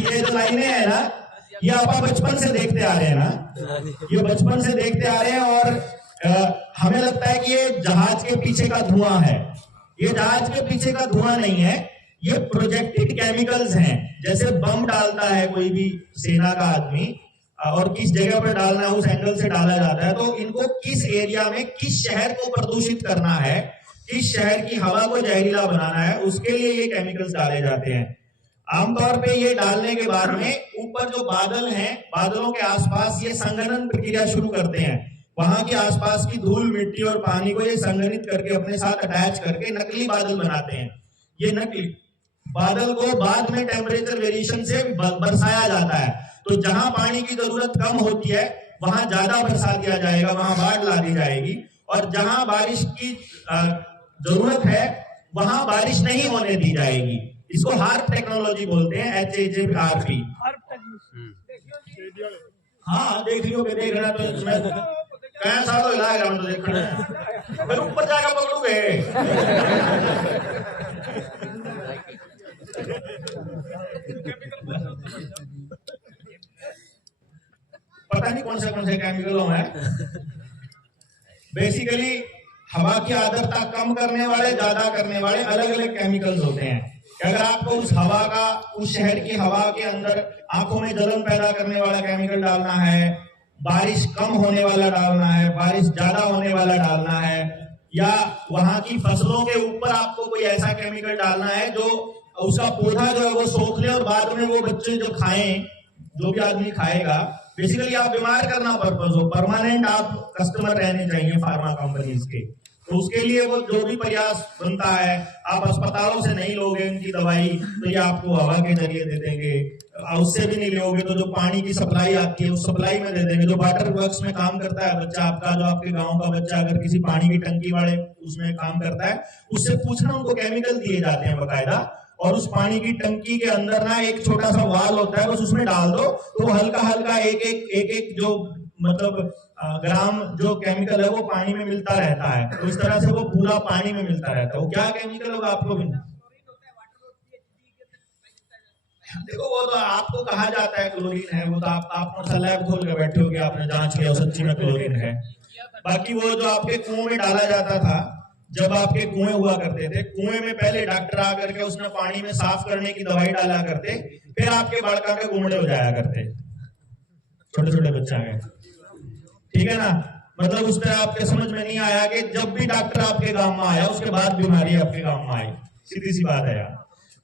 ये जो लाइनें है ना, ये आप बचपन से देखते आ रहे हैं ना, ये बचपन से देखते आ रहे हैं। और हमें लगता है कि ये जहाज के पीछे का धुआं है। ये जहाज के पीछे का धुआं नहीं है, ये प्रोजेक्टेड केमिकल्स हैं। जैसे बम डालता है कोई भी सेना का आदमी और किस जगह पर डालना है उस एंगल से डाला जाता है, तो इनको किस एरिया में किस शहर को प्रदूषित करना है, किस शहर की हवा को जहरीला बनाना है, उसके लिए ये केमिकल्स डाले जाते हैं। आमतौर पे ये डालने के बाद में ऊपर जो बादल हैं, बादलों के आसपास ये संघनन प्रक्रिया शुरू करते हैं। वहां के आसपास की धूल, मिट्टी और पानी को ये संघनित करके अपने साथ अटैच करके नकली बादल बनाते हैं। ये नकली बादल को बाद में टेम्परेचर वेरिएशन से बरसाया जाता है। तो जहां पानी की जरूरत कम होती है वहां ज्यादा बरसा दिया जाएगा, वहां बाढ़ ला दी जाएगी। और जहां बारिश की जरूरत है वहां बारिश नहीं होने दी जाएगी। इसको हार्प टेक्नोलॉजी बोलते हैं, HARP। हाँ देख लियो, देख रहा तो इसमें कई साल तो हिलाएगा, मैं तो देख रहा है, फिर ऊपर जाकर पकड़ूंगे। पता नहीं कौन से केमिकल है। बेसिकली हवा की आर्द्रता कम करने वाले, ज्यादा करने वाले अलग अलग केमिकल्स होते हैं। अगर आपको उस हवा का, उस शहर की हवा के अंदर आंखों में जलन पैदा करने वाला केमिकल डालना है, बारिश कम होने वाला डालना है, बारिश ज्यादा होने वाला डालना है, या वहां की फसलों के ऊपर आपको कोई ऐसा केमिकल डालना है जो उसका पौधा जो है वो सोख ले और बाद में वो बच्चे जो खाएं, जो भी आदमी खाएगा, बेसिकली आप बीमार करना पर्पज हो, परमानेंट आप कस्टमर रहने चाहिए फार्मा कंपनीज के। तो उसके लिए वो जो भी प्रयास बनता है, आप अस्पतालों से नहीं लोगे उनकी दवाई तो ये आपको हवा के जरिए दे देंगे, उससे भी नहीं लोगे तो जो पानी की सप्लाई आती है उस सप्लाई में दे देंगे। जो वाटर वर्क्स में काम करता है बच्चा आपका, जो आपके गांव का बच्चा अगर किसी पानी की टंकी वाले उसमें काम करता है, उससे पूछना, उनको केमिकल दिए जाते हैं बकायदा, और उस पानी की टंकी के अंदर ना एक छोटा सा वाल होता है, बस उसमें डाल दो तो हल्का हल्का एक जो मतलब ग्राम जो केमिकल है वो पानी में मिलता रहता है। तो इस तरह से वो पूरा पानी में मिलता रहता है। वो क्या केमिकल होगा आपको भी देखो, वो तो आपको कहा जाता है क्लोरीन है, वो तो आप लैब खोल के बैठे हो कि आपने जांच किया सच्ची में क्लोरीन है। बाकी वो जो आपके कुएं में डाला जाता था, जब आपके कुएं हुआ करते थे, कुएं में पहले डॉक्टर आकर के उसमें पानी में साफ करने की दवाई डाला करते, फिर आपके बालका के गुमड़े हो जाया करते, छोटे छोटे बच्चा के, ठीक है ना। मतलब उस पर आपके समझ में नहीं आया कि जब भी डॉक्टर आपके गांव में आया उसके बाद बीमारी आपके गांव में आई, सीधी सी बात है यार।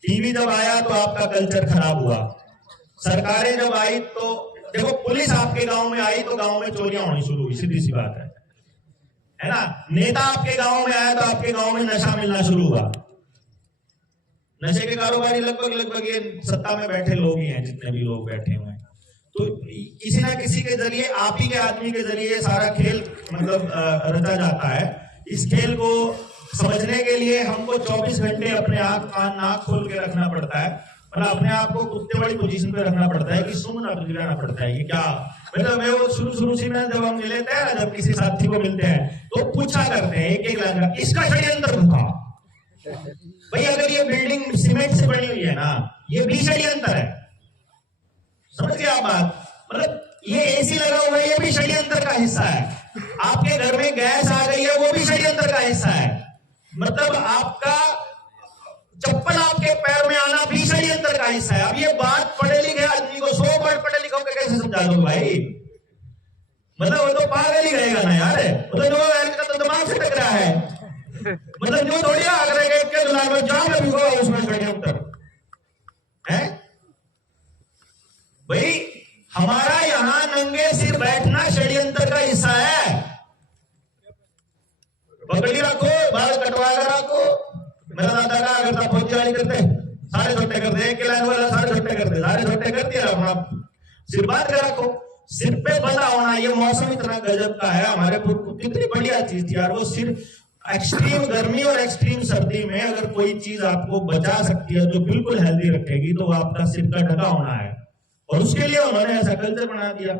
टीवी जब आया तो आपका कल्चर खराब हुआ, सरकारें जब आई तो देखो, पुलिस आपके गांव में आई तो गांव में चोरियां होनी शुरू हुई, सीधी सी बात है ना। नेता आपके गांव में आया तो आपके गांव में नशा मिलना शुरू हुआ। नशे के कारोबारी लगभग ये सत्ता में बैठे लोग ही हैं, जितने भी लोग बैठे हुए हैं। तो किसी ना किसी के जरिए, आप ही के आदमी के जरिए सारा खेल मतलब रचा जाता है। इस खेल को समझने के लिए हमको 24 घंटे अपने आंख कान नाक खोल के रखना पड़ता है, मतलब अपने आप को कुत्ते वाली पोजीशन पे रखना पड़ता है कि सुनना रहना पड़ता है। ये क्या मतलब मैं वो शुरू से जब हम मिले थे ना, जब किसी साथी को मिलते हैं तो पूछा करते हैं एक लाइन, इसका षड्यंत्र था भाई। अगर ये बिल्डिंग सीमेंट से बनी हुई है ना, ये भी षड्यंत्र है, समझ गए आप बात। मतलब ये एसी लगा हुआ है, ये भी षड्यंत्र का हिस्सा है। आपके घर में गैस आ गई है, वो भी षड्यंत्र का हिस्सा है। मतलब आपका चप्पल आपके पैर में आना भी षड्यंत्र का हिस्सा है। अब ये बात पढ़े लिखे आदमी को 100 बार पढ़े लिखों के कैसे समझा दो भाई, मतलब वो तो पागल ही रहेगा ना यार, मतलब जो तो दिमाग से टकरा है, मतलब जो थोड़ी आगरे के दुलार में जाम लगेगा उसमें षड्यंत्र है भाई। हमारा यहां नंगे सिर बैठना षड्यंत्र का हिस्सा है। पकड़ी रखो, बाल कटवा कर रखो। मेरा दादा का अगर था फौजी वाली करते, सारे छोटे करते, एक लाइन वाला सारे छोटे करते, सारे छोटे कर दिया, अपना सिर बांध कर रखो। सिर पे बंधा होना, ये मौसम इतना गजब का है हमारे, कितनी बढ़िया चीज थी यार वो। सिर एक्सट्रीम गर्मी और एक्सट्रीम सर्दी में अगर कोई चीज आपको बचा सकती है जो बिल्कुल हेल्दी रखेगी, तो आपका सिर का ढका होना है। और उसके लिए उन्होंने ऐसा कल्चर बना दिया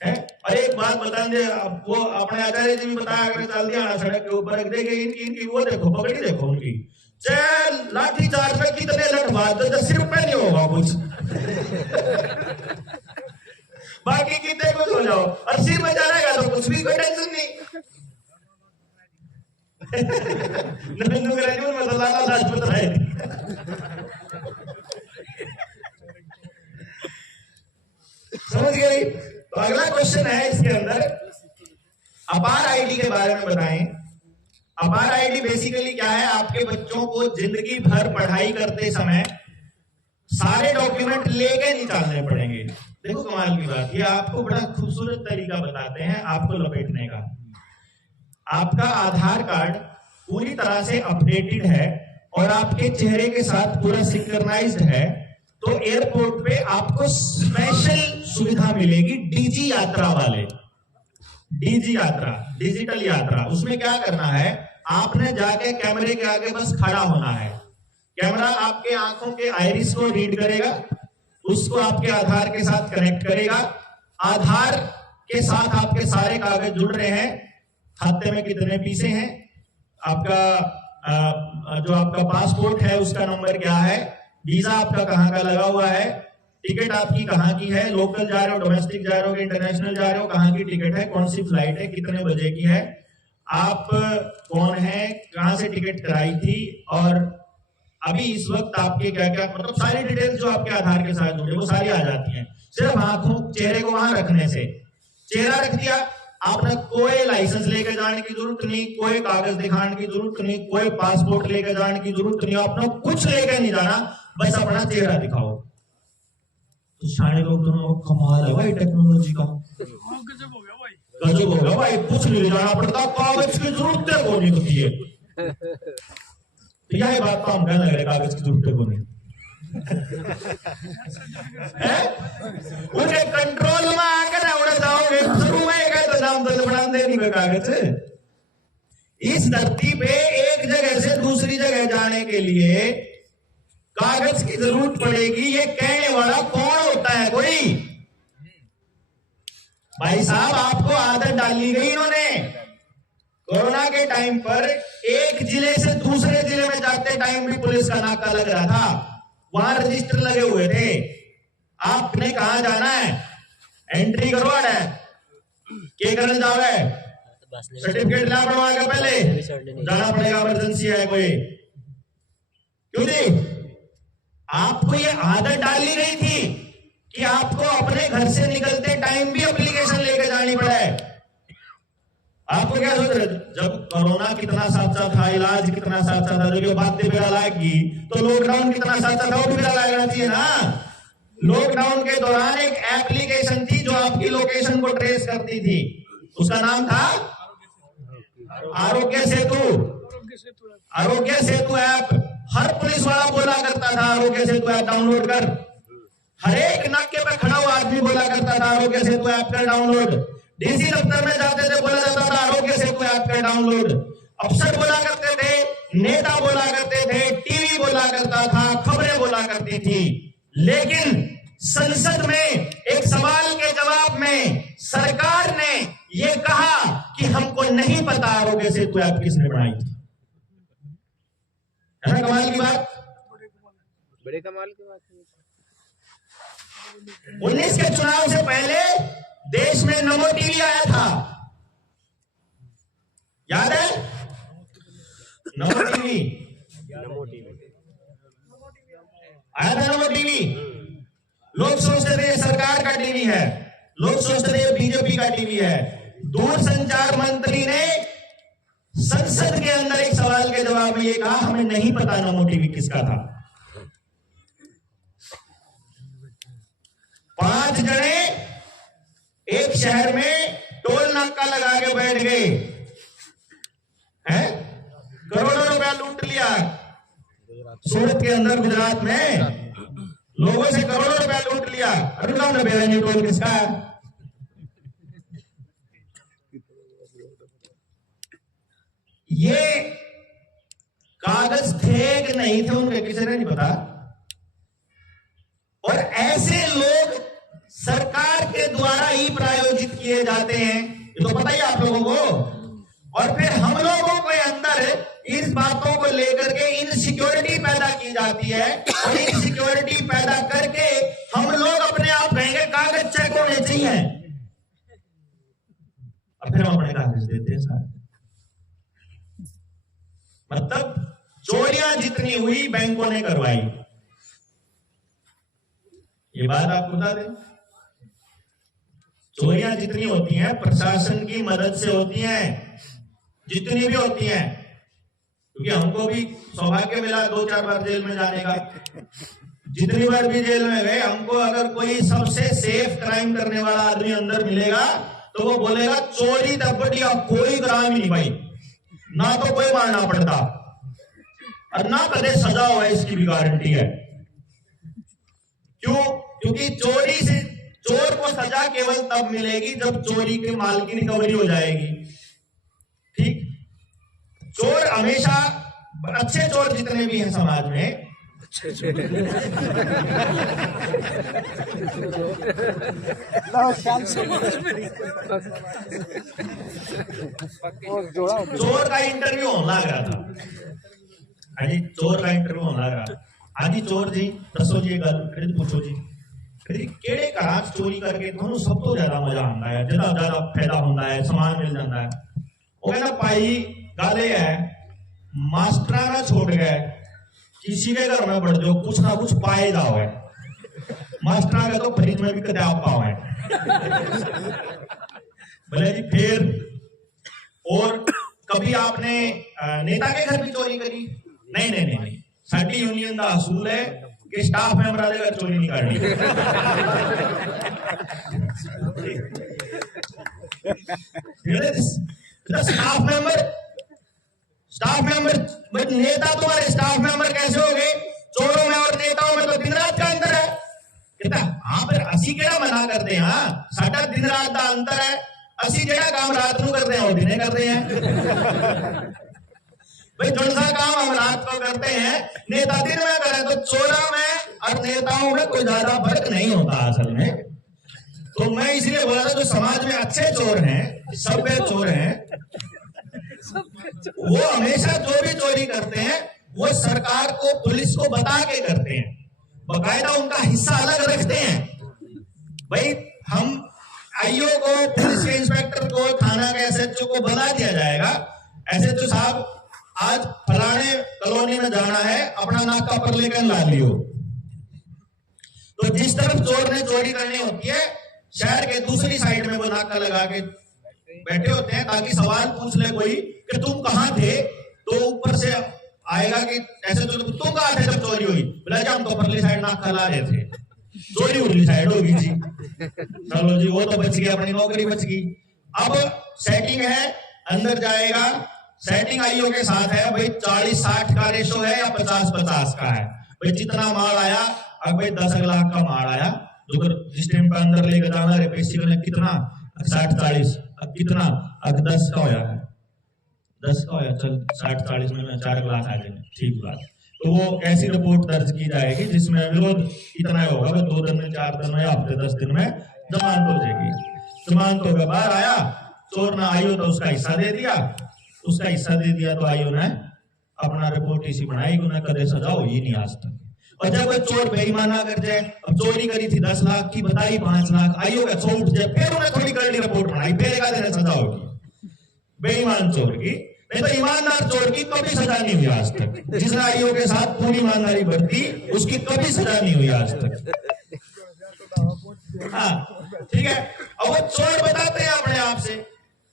है। और एक बात बता दे, वो अपने आचार्य जी भी बताया, अगर चल दिया सड़क के ऊपर देखे इनकी वो देखो, पकड़ी देखो उनकी, चाहे लाठी चार्ज पे कितने लठ बात तो सिर पे नहीं होगा कुछ बाकी कितने कुछ हो जाओ, और सिर में जाएगा तो कुछ भी कोई टेंशन नहीं। नरेंद्र ग्रेजुएट में लाला लाजपत राय समझ गए। तो अगला क्वेश्चन है इसके अंदर, अपार आईडी के बारे में बताएं। अपार आईडी बेसिकली क्या है, आपके बच्चों को जिंदगी भर पढ़ाई करते समय सारे डॉक्यूमेंट लेके नहीं चलने पड़ेंगे। देखो कमाल की बात, ये आपको बड़ा खूबसूरत तरीका बताते हैं आपको लपेटने का। आपका आधार कार्ड पूरी तरह से अपडेटेड है और आपके चेहरे के साथ पूरा सिंक्रनाइज्ड है, तो एयरपोर्ट पे आपको स्पेशल सुविधा मिलेगी डीजी यात्रा वाले। डीजी यात्रा, डिजिटल यात्रा, उसमें क्या करना है, आपने जाके कैमरे के आगे बस खड़ा होना है। कैमरा आपके आंखों के आइरिस को रीड करेगा, उसको आपके आधार के साथ कनेक्ट करेगा। आधार के साथ आपके सारे कागज जुड़ रहे हैं, खाते में कितने पैसे हैं, आपका जो आपका पासपोर्ट है उसका नंबर क्या है, वीजा आपका कहाँ का लगा हुआ है, टिकट आपकी कहाँ की है, लोकल जा रहे हो, डोमेस्टिक जा रहे हो, इंटरनेशनल जा रहे हो, कहाँ की टिकट है, कौन सी फ्लाइट है, कितने बजे की है, आप कौन है, कहां से टिकट कराई थी, और अभी इस वक्त आपके क्या क्या, मतलब सारी डिटेल्स जो आपके आधार के साथ जुड़े वो सारी आ जाती हैं। सिर्फ आंखों चेहरे को वहां रखने से, चेहरा रख दिया, आपने कोई लाइसेंस लेके जाने की जरूरत नहीं, कोई कागज दिखाने की जरूरत नहीं, कोई पासपोर्ट लेके जाने की जरूरत नहीं, आपने कुछ लेके नहीं जाना, बस अपना चेहरा दिखाओ। तो सारे लोग तो कमाल है भाई टेक्नोलॉजी का, गजब हो गया भाई, गजब हो गया भाई, कुछ नहीं ले जाना पड़ता, कागज की जरूरत को नहीं होती है। तो यही बात तो हम कहने लगे, कागज की जरूरत को नहीं उनके कंट्रोल में आकर उड़ जाओगे, शुरू में गए तो नाम तो बना दे नहीं कागज। इस धरती पे एक जगह से दूसरी जगह जाने के लिए कागज की जरूरत पड़ेगी, ये कहने वाला कौन होता है कोई? भाई साहब, आपको आदत डाली गई इन्होंने। कोरोना के टाइम पर एक जिले से दूसरे जिले में जाते टाइम भी पुलिस का नाका लग रहा था, वहां रजिस्टर लगे हुए थे। आपने कहा जाना है, एंट्री करो, के करने जाओगे, सर्टिफिकेट ला बनवा के पहले जाना पड़ेगा, इमरजेंसी है कोई, क्यों जी? आपको ये आदत डाली गई थी कि आपको अपने घर से निकलते टाइम भी एप्लीकेशन लेके जानी पड़े। आपको क्या सोच रहे, जब कोरोना कितना साचा था, इलाज कितना साचा था, जो बातें बेरा लाएगी, तो लॉकडाउन कितना साचा था वो भी बेरा लागना चाहिए ना। लॉकडाउन के दौरान एक एप्लीकेशन थी जो आपकी लोकेशन को ट्रेस करती थी, उसका नाम था आरोग्य सेतु। आरोग्य सेतु ऐप हर पुलिस वाला बोला करता था, आरोग्य सेतु ऐप डाउनलोड कर। हर एक नाके पे खड़ा हुआ आदमी बोला करता था, आरोग्य सेतु ऐप कर डाउनलोड। डीसी दफ्तर में जाते थे, बोला जाता था आरोग्य सेतु ऐप कर डाउनलोड। अफसर बोला करते थे, नेता बोला करते थे, टीवी बोला करता था, खबरें बोला करती थी। लेकिन संसद में एक सवाल के जवाब में सरकार ने यह कहा कि हमको नहीं पता आरोग्य सेतु ऐप किसने बनाई थी। है ना कमाल की बात, बड़े कमाल की बात है। 19 के चुनाव से पहले देश में नमो टीवी आया था, याद है? नमो टीवी आया था, नमो टीवी। लोग सोचते थे सरकार का टीवी है, लोग सोचते थे बीजेपी का टीवी है। दूरसंचार मंत्री ने संसद के अंदर एक सवाल के जवाब में ये कहा, हमें नहीं पता नमो टीवी किसका था। 5 जने एक शहर में टोल नाका लगा के बैठ गए हैं, करोड़ों रुपया लूट लिया। सूरत के अंदर, गुजरात में लोगों से करोड़ों रुपया लूट लिया। अरे टोल किसका है? ये कागज थे कि नहीं थे उनके किसी ने नहीं पता। और ऐसे लोग सरकार के द्वारा ही प्रायोजित किए जाते हैं, ये तो पता ही आप लोगों को। और फिर हम लोगों के अंदर इस बातों को लेकर के इनसिक्योरिटी पैदा की जाती है, और इनसिक्योरिटी पैदा करके हम लोग अपने आप कहेंगे कागज चेक होने चाहिए, और फिर हम अपने कागज देते हैं सारे। मतलब चोरियां जितनी हुई बैंकों ने करवाई, ये बात आपको बता दें। चोरियां जितनी होती हैं प्रशासन की मदद से होती हैं, जितनी भी होती हैं, क्योंकि हमको भी सौभाग्य मिला 2-4 बार जेल में जाने का। जितनी बार भी जेल में गए, हमको अगर कोई सबसे सेफ क्राइम करने वाला आदमी अंदर मिलेगा तो वो बोलेगा चोरी तपटी अब कोई क्राइम नहीं भाई, ना तो कोई मारना पड़ता और ना कदे सजा हुआ, इसकी भी गारंटी है। क्यों? क्योंकि चोरी से चोर को सजा केवल तब मिलेगी जब चोरी के माल की रिकवरी हो जाएगी। ठीक, चोर हमेशा, अच्छे चोर जितने भी हैं समाज में, चोर का इंटरव्यू होने लग रहा था। हाँ जी, चोर का इंटरव्यू होने लग रहा। हाँ जी चोर जी दसो जी गल पूछो जी, केड़े घरां चोरी करके तुहानू सब तो ज्यादा मजा आता है, ज्यादा फायदा होता है, समान मिल जाता है? वो कहना भाई गल ये है, मास्टरा ना छोड़ गए, किसी के घर में बढ़ जाओ कुछ ना कुछ पाए जाओ है। मास्टरा का तो फ्रिज में भी किताब पाओ है। बोले जी फिर, और कभी आपने नेता के घर भी चोरी करी? नहीं नहीं नहीं, साडी यूनियन का असूल है कि स्टाफ मेंबर के घर चोरी नहीं करनी। स्टाफ मेंबर नेता तुम्हारे स्टाफ मेंबर कैसे हो गए? चोरों में और नेताओं में तो दिन रात का अंतर है। कहता हाँ फिर असी केड़ा मना करते हैं, हाँ साडा दिन रात का अंतर है, असी जेड़ा काम रात को करते हैं वो दिने करते हैं। भाई जो सा काम हम रात को करते हैं नेता दिन में करें, तो चोरों में और नेताओं में कोई ज्यादा फर्क नहीं होता असल में। तो मैं इसलिए बोला था जो समाज में अच्छे चोर हैं, सभ्य चोर हैं, वो हमेशा जो भी चोरी करते हैं वो सरकार को, पुलिस को बता के करते हैं, बकायदा उनका हिस्सा अलग रखते हैं। भाई हम आईओ को, पुलिस के इंस्पेक्टर को, थाना के एसएचओ को बता दिया जाएगा, एसएचओ साहब आज फलाने कॉलोनी में जाना है, अपना नाका पर लेकर ला लियो। तो जिस तरफ चोर ने चोरी करनी होती है, शहर के दूसरी साइड में वो नाका लगा के बैठे होते हैं, ताकि सवाल पूछ ले कोई कि तुम कहां थे, तो ऊपर से आएगा कि ऐसे तो तुम कहां थे जब चोरी हुई? बोला जी हम तो परली साइड नाका ला रहे थे, चोरी उरली साइड होगी जी। चलो जी वो तो बच गया, अपनी नौकरी बच गई। अब सेटिंग है, अंदर जाएगा, सेटिंग आईओ के साथ है, भाई 40-60 का रेशो है या 50-50 का है। भाई जितना माल आया, अब भाई 10 लाख का माल आया, जो जिस टाइम पे अंदर लेकर जाना है, पैसे ने कितना 60-40, अब कितना, अब 10 का होया है, 10 का होया, चल 60-40 में 4 लाख आ जाएंगे, ठीक बात। तो वो ऐसी रिपोर्ट दर्ज की जाएगी जिसमें विरोध इतना ही होगा, 2 दिन में, 4 दिन में, हफ्ते 10 दिन में जमानत हो जाएगी। जमानत होकर बाहर आया, चोर ना आईओ तो उसका हिस्सा दे दिया, उसका हिस्सा दे दिया तो आईओ ने अपना रिपोर्ट इसी बनाई, उन्हें कदे सजा हुई नहीं आज तक। और जब कोई चोर बेईमाना कर जाए, अब चोरी करी थी 10 लाख की, बताई 5 लाख, आईओ का छो उठ जाए, फिर उन्हें थोड़ी करनी रिपोर्ट बनाई, फिर एक आधे सजा होगी बेईमान चोर की। नहीं तो ईमानदार चोर की कभी सजा नहीं हुई आज तक। जिसने आईओ के साथ पूरी ईमानदारी बरती उसकी कभी सजा नहीं हुई आज तक। हाँ ठीक है। अब वो चोर बताते हैं अपने आप से,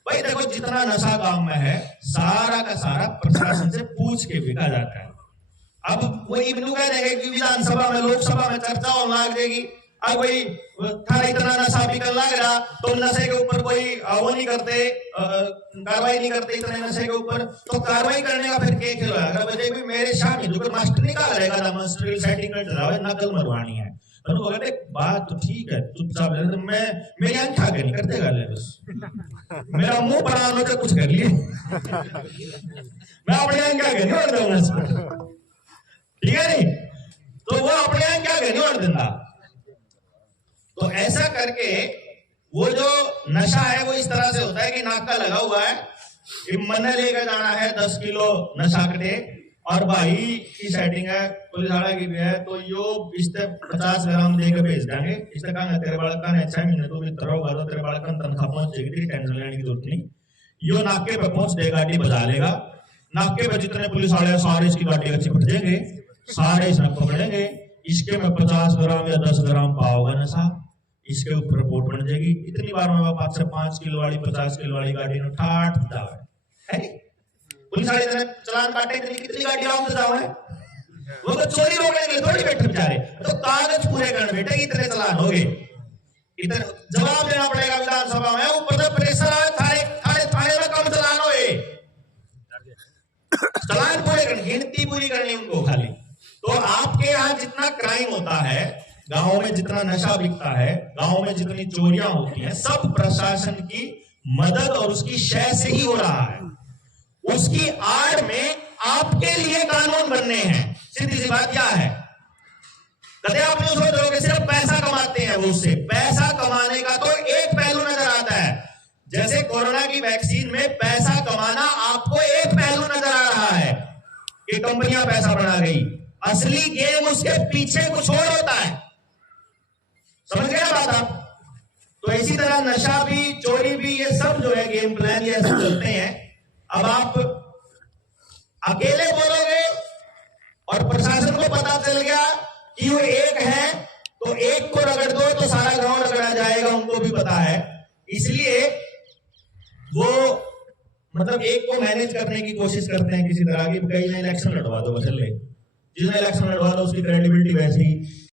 भाई देखो जितना नशा गांव में है सारा का सारा प्रशासन से पूछ के बिका जाता है। अब वो इब्नू कह देंगे कि विधानसभा में, लोकसभा में चर्चा होने लग जाएगी, अब कोई थारा इतना नशा बिकन लग रहा तो नशे के ऊपर कोई वो नहीं करते, कार्रवाई नहीं करते इतने नशे के ऊपर, तो कार्रवाई करने का फिर क्या खेल? मेरे शामी जो मास्टर निकाल रहेगा ना, मास्टर सेटिंग कर रहा है, नकल मरवानी है। बात तो ठीक है, चुपचाप तो मैं मेरी आंख आगे नहीं करते गाले, बस मेरा मुंह बना लो तो कुछ कर लिए, मैं अपने आंख आगे नहीं बढ़ दूंगा, ठीक है नहीं? तो वो अपने आंख आगे नहीं बढ़ देता। तो ऐसा करके वो जो नशा है वो इस तरह से होता है कि नाका लगा हुआ है, मन लेकर जाना है 10 किलो नशा कटे, और भाई की सेटिंग है, पुलिस वाला की भी है, तो यो इससे 50 ग्राम दे के भेज देंगे। इससे कहा तेरे बालक ने 6 महीने तो भी तरह होगा, तो तेरे बालक तनख्वाह पहुंच जाएगी, तेरी टेंशन लेने की जरूरत नहीं। यो नाके पे पहुंच दे, गाड़ी बजा लेगा, नाके पे जितने पुलिस वाले सारे इसकी गाड़ी अच्छी पट देंगे, सारे इसमें पकड़ेंगे, इसके में 50 ग्राम या 10 ग्राम पाओगा नशा, इसके ऊपर रिपोर्ट बन जाएगी। इतनी बार में बाप से 5 किलो वाली 50 किलो वाली गाड़ी ने ठाठ जावे, पुलिस वाले चलान काटे, कितनी गाड़ी आम जावे, वो तो चोरी रोकने थोड़ी बैठे बेचारे, तो कागज पूरे करने बेटे इतने चलान हो गए, इतने जवाब देना पड़ेगा विधानसभा में, ऊपर से प्रेशर आए, थाने में कम चलान हो, चलान पूरे करने, गिनती पूरी करनी उनको खाली। तो आपके यहाँ जितना क्राइम होता है, गांव में जितना नशा बिकता है, गांव में जितनी चोरियां होती हैं, सब प्रशासन की मदद और उसकी शय से ही हो रहा है। उसकी आड़ में आपके लिए कानून बनने हैं। सीधी सी बात क्या है? कदे आप जो सोच रहे हो कि सिर्फ पैसा कमाते हैं वो, उससे पैसा कमाने का तो एक पहलू नजर आता है। जैसे कोरोना की वैक्सीन में पैसा कमाना आपको एक पहलू नजर आ रहा है कि कंपनियां पैसा बढ़ा गई, असली गेम उसके पीछे कुछ और होता है। समझ गए बात आप? तो इसी तरह नशा भी, चोरी भी, ये सब जो है गेम प्लान ये सब चलते हैं। अब आप अकेले बोलोगे और प्रशासन को पता चल गया कि वो एक है तो एक को रगड़ दो तो सारा गांव रगड़ा जाएगा, उनको भी पता है। इसलिए वो मतलब एक को मैनेज करने की कोशिश करते हैं किसी तरह की, कहीं ना इलेक्शन लड़वा दो, बस ले जिसने इलेक्शन लड़वा दो उसकी क्रेडिबिलिटी वैसी